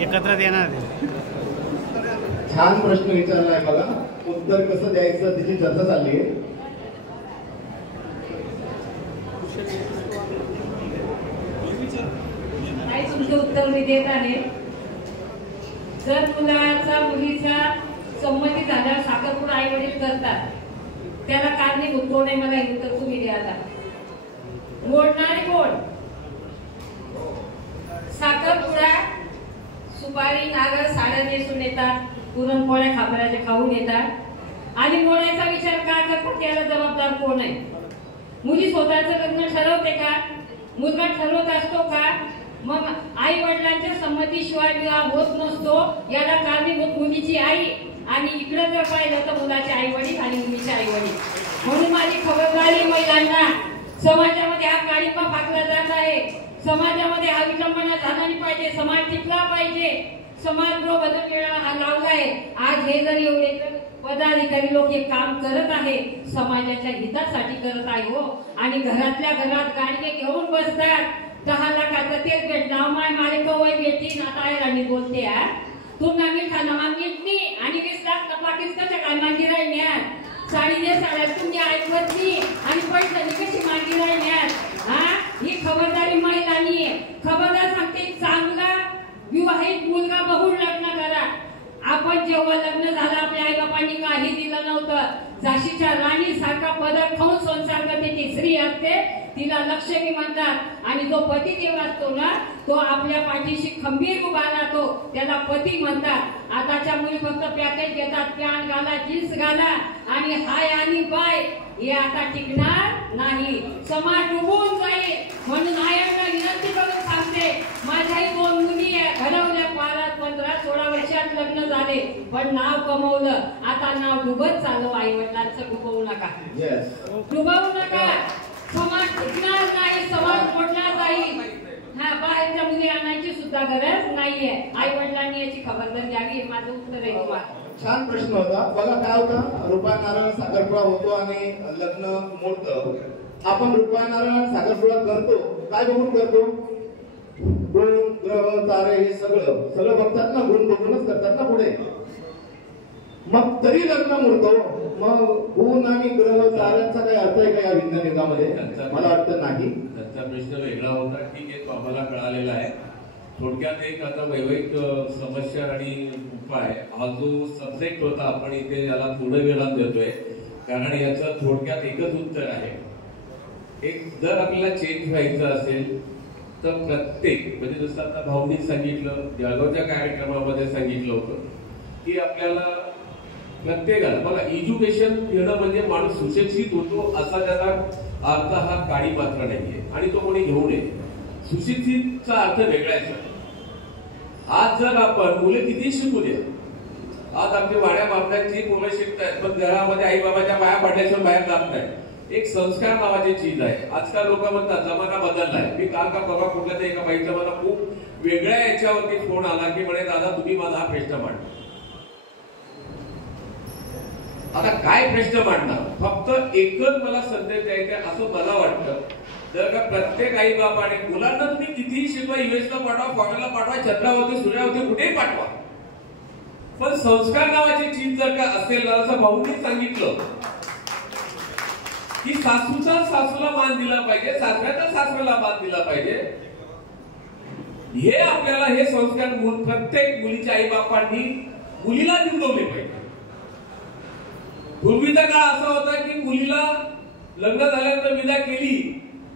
एकत्र देणार. छान प्रश्न विचारलाय बघा. उत्तर कसं द्यायचं त्याची चर्चा चालली आहे. तुमचं उत्तर मी देत आहे. जर मुलीचा संमती झाल्यावर साखरपुडा आई वडील करतात, त्याला कारणीभूत कोण आहे मला हे उत्तर तुम्ही द्या. आता मोडणारे कोण? साखरपुडा सुपारी नारळ साड्या नेसून येतात, पुरणपोळ्या खापऱ्याचे खाऊन येतात आणि मोडायचा विचार का करतात त्याला जबाबदार कोण आहे? मुली स्वतःचं लग्न ठरवते का? मुलगा ठरवत असतो का? मग आई वडिलांच्या संमतीशिवाय विवाह होत नसतो. याला कारणीभूत मुलीची आई आणि इकडे जर पाहिलं तर मुलाचे आई वडील आणि मुलीचे आई वडील. म्हणून माझी खबरदारी महिलांना, समाजामध्ये हा काळीमा फाकला जात आहे. समाजामध्ये हा विटंबना झाला नाही पाहिजे. समाज टिकला पाहिजे. समाज बदल वेळा हा लावलाय. आज हे जर एवढे पदाधिकारी लोक हे काम करत आहे, समाजाच्या हितासाठी करत आहे हो. आणि घरातल्या घरात गाडगे घेऊन बसतात. 10 लाखाचं तेल भेटणार माय मारे कवय भेटी नातायरांनी बोलते. तू नवीन खाना मागितली आणि 20 लाख पाकिस्तान कशा काय मागी राहिल्या? साडीने साड्या तुम्ही ऐकत नाही आणि पैशाने कशी मागी राहिल्या? ही खबरदारी महिलांनी. खबरदार सांगते, चांगला विवाहित मुलगा बघून लग्न करा. आपण जेव्हा लग्न झालं आपल्या आई बापांनी काही दिलं नव्हतं. झाशीच्या राणी सारखा पदर खाऊन संसार करते ती स्त्री असते, तिला लक्ष्मी म्हणतात. आणि जो पतिदेव असतो ना, तो आपल्या पाठीशी खंबीर उभा राहतो, त्याला पती म्हणतात. आताच्या मुली फक्त पॅकेज घेतात, पॅन्ट घाला, जीन्स घाला आणि हाय आणि बाय. हे आता टिकणार नाही. समाज डुबून जाईल. म्हणून आयांना विनंती करून सांगते, माझ्याही 2 मुली घडवल्या, 15-16 वर्षात लग्न झाले, पण नाव कमवलं. आता नाव डुबत चालू. आई वडिलांचं डुबवू नका, डुबवू नका. समाज टिकणार नाही, समाज मोडला जाईल. बाहेरच्या मुली आणायची सुद्धा गरज नाहीये. आई वडिलांनी याची खबरदारी घ्यावी. हे माझं उत्तर आहे तुम्हाला. छान प्रश्न होता बघा. काय होता, रुपया नारळ साखरपुडा होतो आणि लग्न मोडतं. आपण रुपया नारळ आणि साखरपुडा करतो, काय बघून करतो? गुण ग्रह तारे हे सगळं बघतात ना, गुण बघूनच करतात ना पुढे. मग तरी लग्न मोडतो. मग गुण आणि ग्रह ताऱ्यांचा काही अर्थ आहे का या विज्ञान युगामध्ये? मला वाटतं नाही. त्यांचा प्रश्न वेगळा होता. ठीक आहे, तो आम्हाला कळालेला आहे. थोडक्यात एक आता वैवाहिक समस्या आणि उपाय हा जो सब्जेक्ट होता, आपण इथे याला थोडं वेळात देतोय, कारण याचं थोडक्यात एकच उत्तर आहे. एक जर आपल्याला चेंज व्हायचं असेल तर प्रत्येक, म्हणजे जसं आता भाऊंनी सांगितलं, जळगावच्या कार्यक्रमामध्ये सांगितलं होतं की आपल्याला प्रत्येकाला बघा, एज्युकेशन घेणं म्हणजे माणूस सुशिक्षित होतो असा त्याचा अर्थ हा काळी मात्र नाहीये आणि तो कोणी घेऊ नये. सुशिक्षितचा अर्थ वेगळाच. आज जर आपण मुले किती शिकू दे, आज आमच्या वाड्या बापड्यांची मुलं शिकतायत, पण घरामध्ये आई बाबाच्या पाया पडल्याशिवाय बाहेर जात नाही. एक संस्कार नावाची चीज आहे. आजकाल लोक म्हणतात जमाना बदललाय. मी काल का परवा कुठल्या तरी एका बाईचा मला खूप वेगळ्या याच्यावरती फोन आला की म्हणे, दादा तुम्ही माझा हा प्रश्न मांडला. आता काय प्रश्न मांडणार? फक्त एकच मला संदेश द्यायचा असं मला वाटतं. जर का प्रत्येक आई बापाने मुलांना तुम्ही कितीही शिकवा, युएसला पाठवा, फॉरेनला पाठवा, चंद्रावरती सूर्यावरती कुठेही पाठवा, पण संस्कार नावाची चीज जर का असेल ना, असं भाऊंनी सांगितलं की सासूचा सासूला मान दिला पाहिजे, सासऱ्याचा सासऱ्याला मान दिला पाहिजे. हे आपल्याला हे संस्कार प्रत्येक मुलीच्या आई बापांनी मुलीला निवडवले पाहिजे. पूर्वीचा काळ असा होता की मुलीला लग्न झाल्यानंतर विदा केली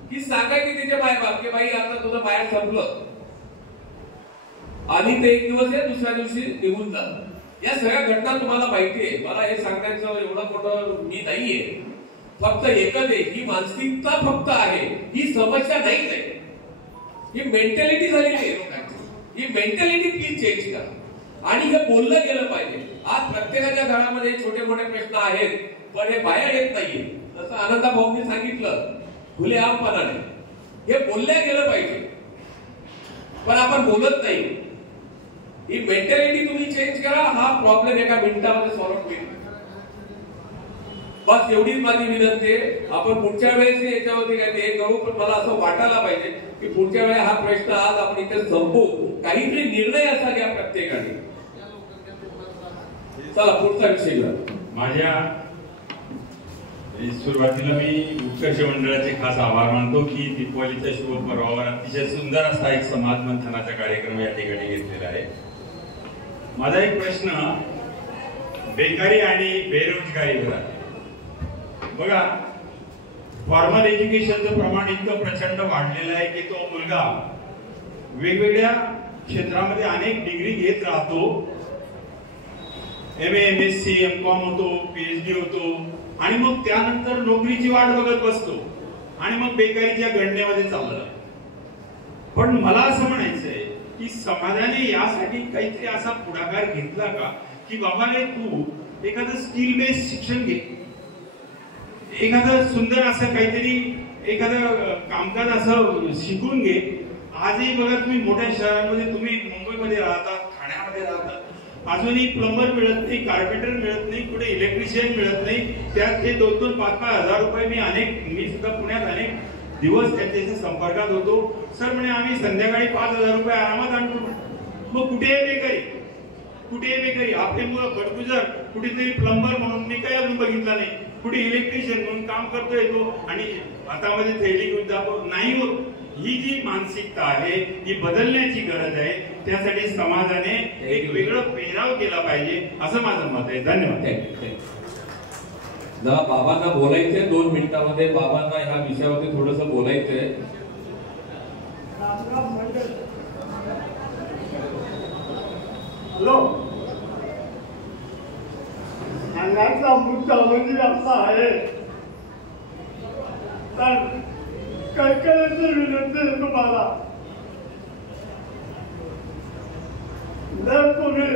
की सांगायची तिचे मायबाप की बाई आता तुझं बाहेर संपलं आणि ते एक दिवस आहे, दुसऱ्या दिवशी निघून जात. या सगळ्या घटना तुम्हाला माहिती आहे. मला हे सांगण्याचं एवढं मोठं मी नाहीये. फक्त एकच आहे, ही मानसिकता फक्त आहे, ही समस्या नाहीच आहे. ही मेंटॅलिटी झालेली आहे लोकांची. ही मेंटॅलिटी प्लीज चेंज करा आणि हे बोललं गेलं पाहिजे. आज प्रत्येकाच्या घरामध्ये छोटे मोठे प्रश्न आहेत, पण हे बाहेर येत नाहीये. जसं आनंदा भाऊंनी सांगितलं खुलेआमपणाने, हे बोलल्या गेलं पाहिजे, पण आपण बोलत नाही. ही मेंटॅलिटी तुम्ही चेंज करा, हा प्रॉब्लेम एका मिनिटामध्ये सॉल्व्ह होईल. बस एवढीच माझी विनंती आहे. आपण पुढच्या वेळेस याच्यावरती काय ते करू, पण मला असं वाटायला पाहिजे की पुढच्या वेळेस हा प्रश्न आज आपण इथे संपवू, काहीतरी निर्णय असा घ्या प्रत्येकाने. चला पुढचा विषय घ्या. माझ्या सुरुवातीला मी उत्कर्ष मंडळाचे खास आभार मानतो की दीपावलीच्या शुभ पर्वावर अतिशय सुंदर असा एक समाज मंथनाचा कार्यक्रम या ठिकाणी घेतलेला आहे. माझा एक प्रश्न बेकारी आणि बेरोजगारीवर आहे. बघा, फॉर्मल एज्युकेशनचं प्रमाण इतकं प्रचंड वाढलेलं आहे की तो मुलगा वेगवेगळ्या क्षेत्रामध्ये अनेक डिग्री घेत राहतो. MA, MSc, MCOM होतो, PhD होतो आणि मग त्यानंतर नोकरीची वाट बघत बसतो आणि मग बेकारीच्या गणनेमध्ये चालला. पण मला असं म्हणायचंय की समाजाने यासाठी काहीतरी असा पुढाकार घेतला का की बाबा रे तू एखादं स्किल बेस्ड शिक्षण घे, एखादं सुंदर असं काहीतरी एखादं कामकाज असं शिकून घे. आजही बघा तुम्ही मोठ्या शहरांमध्ये, तुम्ही मुंबईमध्ये राहतात, ठाण्यामध्ये राहतात, अजूनही प्लंबर मिळत नाही, कार्पेंटर मिळत नाही, कुठे इलेक्ट्रिशियन मिळत नाही. त्यात हे 2-2, 5-5 हजार रुपये मी सुद्धा पुण्यात अनेक दिवस त्यांच्याशी संपर्कात होतो. सर म्हणे आम्ही संध्याकाळी 5,000 रुपये आरामात आणतो. मग कुठे आहे बेकारी? कुठे आहे बेकारी? आपले मुलं खडकुजर कुठेतरी प्लंबर म्हणून मी काही अजून बघितला नाही, कुठे इलेक्ट्रिशियन म्हणून काम करतोय तो आणि हातामध्ये थैली घेऊन जातो. नाही होत. ही जी मानसिकता आहे ही बदलण्याची गरज आहे. त्यासाठी समाजाने एक वेगळं पेहराव केला पाहिजे असं माझं मत आहे. धन्यवाद. जरा बाबांना बोलायचंय 2 मिनिटांमध्ये. बाबांना ह्या विषयावरती थोडस बोलायचंय. हॅलो, सांगायचा मुद्दा म्हणजे असा आहे तर कळकळीची विनंती आहे तुम्हाला. जर तुम्ही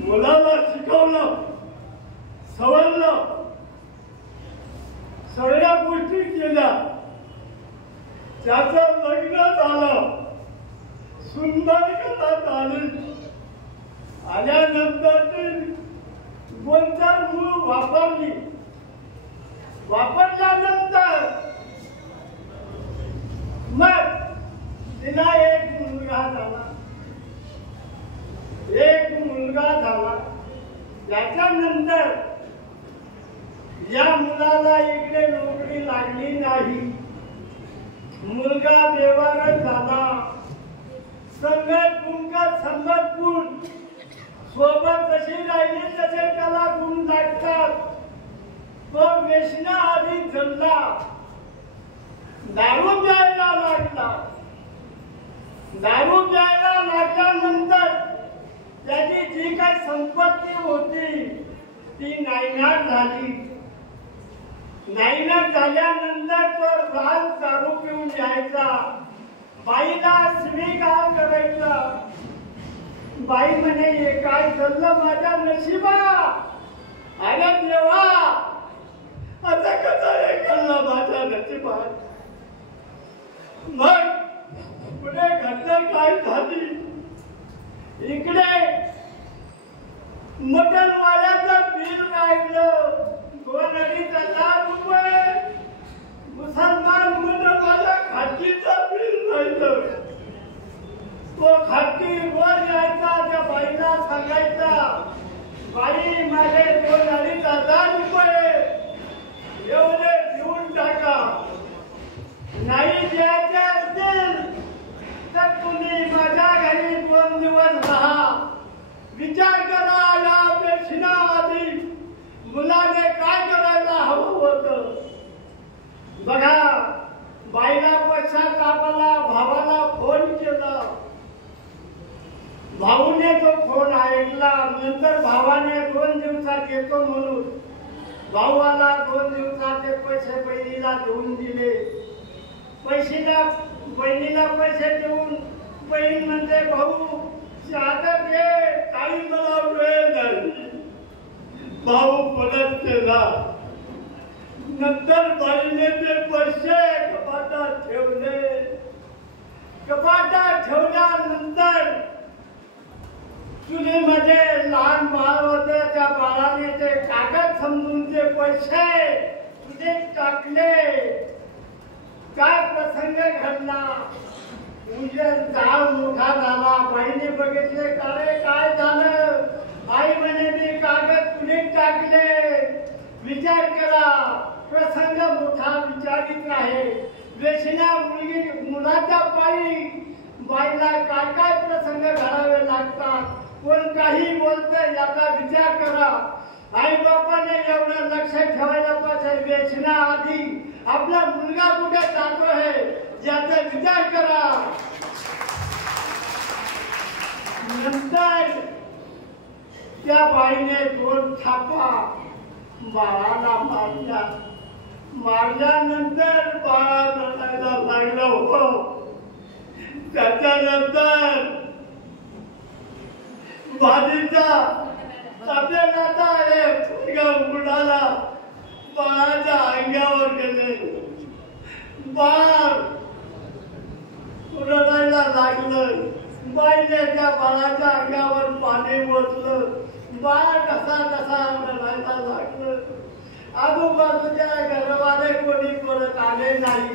मुलाला शिकवलं, सवरलं, सगळ्या गोष्टी केल्या, त्याचं लग्न झालं, सुंदर करत आली, आल्यानंतर ती 2-4 मूळ वापरली, वापरल्यानंतर मग तिला एक मुलगा झाला, त्याच्यानंतर या मुलाला इकडे नोकरी लागली नाही, मुलगा बेवारस झाला, संगत गुणगत संगत गुण सोबत जशी राहिली तसे त्याला गुण लागतात. तो व्यसना आधी जमला, दारू प्यायला लागला, दारू प्यायला लागल्यानंतर त्याची जी काही संपत्ती होती ती नायनाट झाली. नायनाट झाल्यानंतर तो राज दारू पिऊन यायचा, बाईला स्वीकार करायचा. बाई म्हणे हे काय झालं माझ्या नशिबा, अरे देवा आता कसं हे कळलं माझ्या नशिबात. मग पुढे घटना काय झाली, इकडे मटणवाल्याचं बिल राहिलं 2,500 रुपये, मुसलमान मटणवाल्या खाटीचं बिल राहिलं. तो खाटी रोज यायचा, त्या बाईला सांगायचा बाई माझे 2,500 रुपये एवढे देऊन टाका, नाही द्यायचे असतील तर तुम्ही माझ्या घरी 2 दिवस राहा. विचार करा या व्यसनाआधी मुलाने काय करायला हवं होतं. बघा, बाईला पश्चातापाला भावाला फोन केला, भाऊने तो फोन ऐकला, नंतर भावाने 2 दिवसात येतो म्हणून भावाला 2 दिवसाचे पैसे बहिणीला देऊन दिले. बहिणीला पैसे देऊन बहीण म्हणते भाऊ आता ते काही मला वेळ नाही. भाऊ परत केला. नंतर बाईने ते पैसे कपाटात ठेवले. कपाटात ठेवल्यानंतर चुलीमध्ये लहान बाळ होते, त्या बाळाने ते कागद समजून ते पैसे चुलीत टाकले. काय प्रसंग घडला. गाव मोठा झाला. बाईने बघितले काय झालं. आई म्हणे मी कागद चुलीत टाकले. विचार करा प्रसंग मोठा विचारित आहे. वेशिना मुलाच्या बाईला काय प्रसंग घडावे लागतात. कोण काही बोलतंय याचा विचार करा. आई बापाने एवढं लक्ष ठेवायला पाहिजे. वेचना आधी आपला मुलगा कुठे जातो आहे याचा विचार करा. नंतर त्या बाईने 2 थापा बाळाला मारल्यानंतर बाळा रडायला लागलं हो. त्याच्यानंतर भाजीचा तब्येताचा एक उडाला बाळाच्या अंगावर गेले. बाळ रडायला लागलं. बाईने त्या बाळाच्या अंगावर पाणी ओतलं. बाळ कसा रडायला लागलं. आजूबाजूच्या घरवाले कोणी परत आले नाही,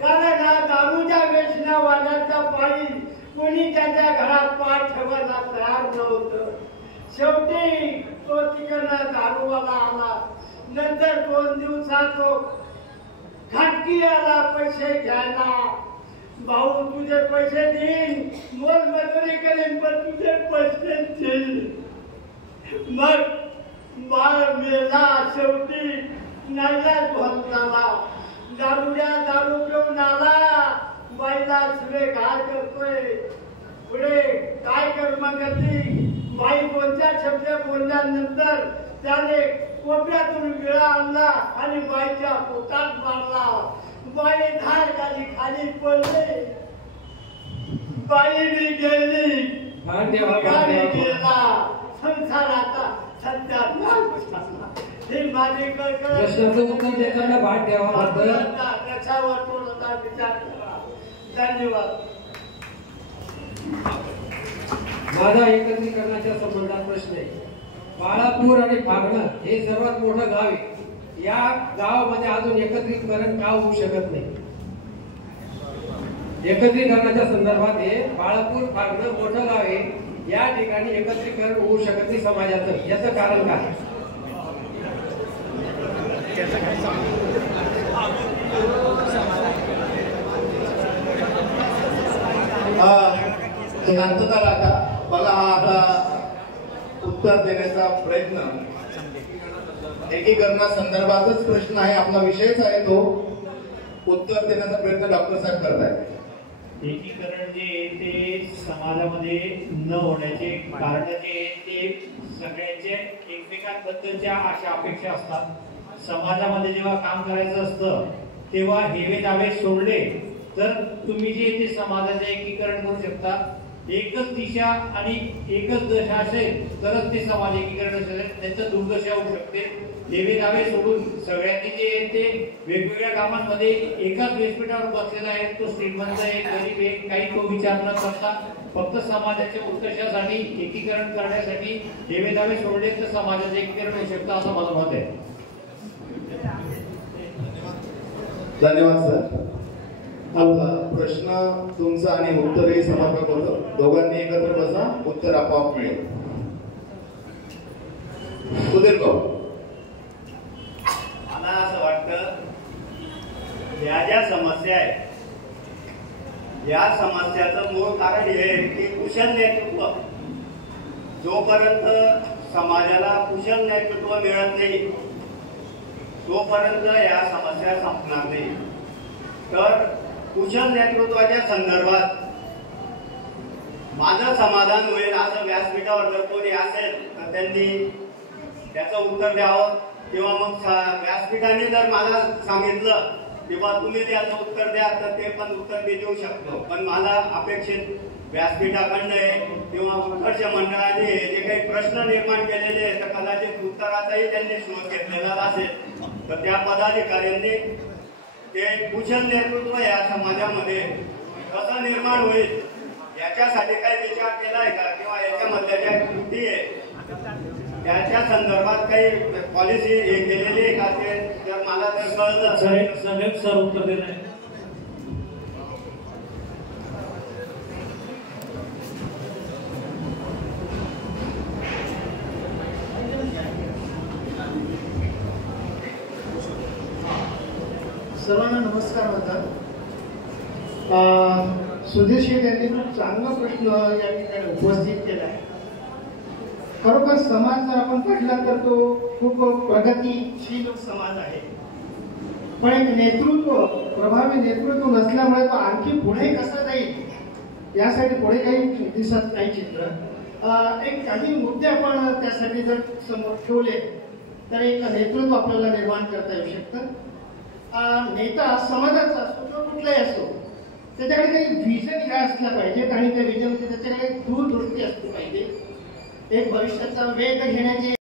कारण हा दारूच्या व्यसनावाल्याच्या पायी कोणी त्याच्या घरात पाय ठेवायला तयार नव्हतं. शेवटी तो तिकडनं दारूवाला आला. नंतर 2 दिवसात तो खाटकी आला पैसे घ्यायला. भाऊ तुझे पैसे देईन, मोल मजुरी करेन, पण तुझे पैसे देईल. मग बाळ मेला. शेवटी नाईलाज झाला. दारू पिऊन आला. बाईला सुरे काय करतोय पुढे काय कर्म करते. बाई 2-4 शब्द बोलल्यानंतर त्याने कोपऱ्यातून विळा आणला आणि बाईच्या पोटात मारला. बाई धार खाली पडली. बाई बी गेली. गेला. संसाराचा सध्या ही माझी प्रश्नाचं उत्तर देताना भाग द्यावा. त्याच्यावर थोडासा विचार करा. धन्यवाद. माझा एकत्रीकरणाच्या संबंधात प्रश्न आहे. बाळापूर आणि फागणं हे सर्वात मोठं गाव आहे. या गावामध्ये अजून एकत्रीकरण का होऊ शकत नाही. एकत्रीकरणाच्या संदर्भात हे बाळापूर फागणं मोठं गाव आहे. या ठिकाणी एकत्रीकरण होऊ शकत नाही समाजाचं. याचं कारण काय. शांतता राखा. बघा हा आता उत्तर देण्याचा प्रयत्न एकीकरणासंदर्भातच प्रश्न आहे. आपला विषयच आहे तो. उत्तर देण्याचा प्रयत्न डॉक्टर साहेब करतायत. एकीकरण जे आहे ते समाजामध्ये न होण्याचे कारण जे आहे ते सगळ्यांचे एकमेकांबद्दलच्या अशा अपेक्षा असतात. समाजामध्ये जेव्हा काम करायचं असतं तेव्हा हेवे दावे सोडले तर तुम्ही जे ते समाजाचे एकीकरण करू शकता. एकच दिशा आणि एकच दशा असेल तरच ते समाज एकीकरण असेल. त्यांचं दुर्दशा होऊ शकते. हेवे दावे सोडून सगळ्यांनी जे ते वेगवेगळ्या कामांमध्ये एकाच व्यासपीठावर बसलेला आहे. तो श्रीमंत आहे, गरीब आहे, काही तो विचार न करता फक्त समाजाच्या उत्कर्षासाठी एकीकरण करण्यासाठी हेवे दावे सोडले तर समाजाचे एकीकरण होऊ शकतं असं माझं मत आहे. धन्यवाद सर. आपला प्रश्न तुमचा आणि उत्तरही समर्पक होतं. दोघांनी एकत्र बसा. उत्तर आपोआप मिळेल. सुधीर भाऊ. मला असं वाटतं ज्या समस्या आहेत या समस्याचं मूळ कारण हे की कुशल नेतृत्व. जोपर्यंत समाजाला कुशल नेतृत्व मिळत नाही तोपर्यंत या समस्या संपणार नाही. तर कुशल नेतृत्वाच्या संदर्भात माझं समाधान होईल असं व्यासपीठावर जर कोणी असेल तर त्यांनी त्याचं उत्तर द्यावं, किंवा मग व्यासपीठाने जर मला सांगितलं किंवा तुम्ही त्याचं उत्तर द्या तर ते पण उत्तर मी देऊ शकतो. पण मला अपेक्षित व्यासपीठाकडनं आहे किंवा उत्कर्ष मंडळाने जे काही प्रश्न निर्माण केलेले आहेत तर कदाचित उत्तराचाही त्यांनी शोध घेतलेला असेल तर त्या पदाधिकाऱ्यांनी ते कुशल नेतृत्व या समाजामध्ये कसं निर्माण होईल याच्यासाठी काही विचार केलाय का, किंवा याच्यामधल्या ज्या कृती आहे त्याच्या संदर्भात काही पॉलिसी हे केलेली आहे का, ते जर मला जर कळलं सर उत्तर देत आहे. सर्वांना नमस्कार म्हणतात. सुधीर शेठ यांनी खूप चांगला प्रश्न या ठिकाणी उपस्थित केला आहे. खरोखर समाज जर आपण पाहिला तर तो खूप प्रगतीशील समाज आहे, पण एक नेतृत्व, प्रभावी नेतृत्व नसल्यामुळे तो आणखी पुढे कसं जाईल यासाठी पुढे काही दिसत नाही चित्र. एक काही मुद्दे आपण त्यासाठी जर समोर ठेवले तर एक नेतृत्व आपल्याला निर्माण करता येऊ शकतं. नेता समाजाचा असतो किंवा कुठलाही असतो, त्याच्याकडे काही व्हिजन ह्या असल्या पाहिजेत आणि त्या व्हिजन त्याच्याकडे दूरदृष्टी असली पाहिजे. एक भविष्याचा वेग घेण्याची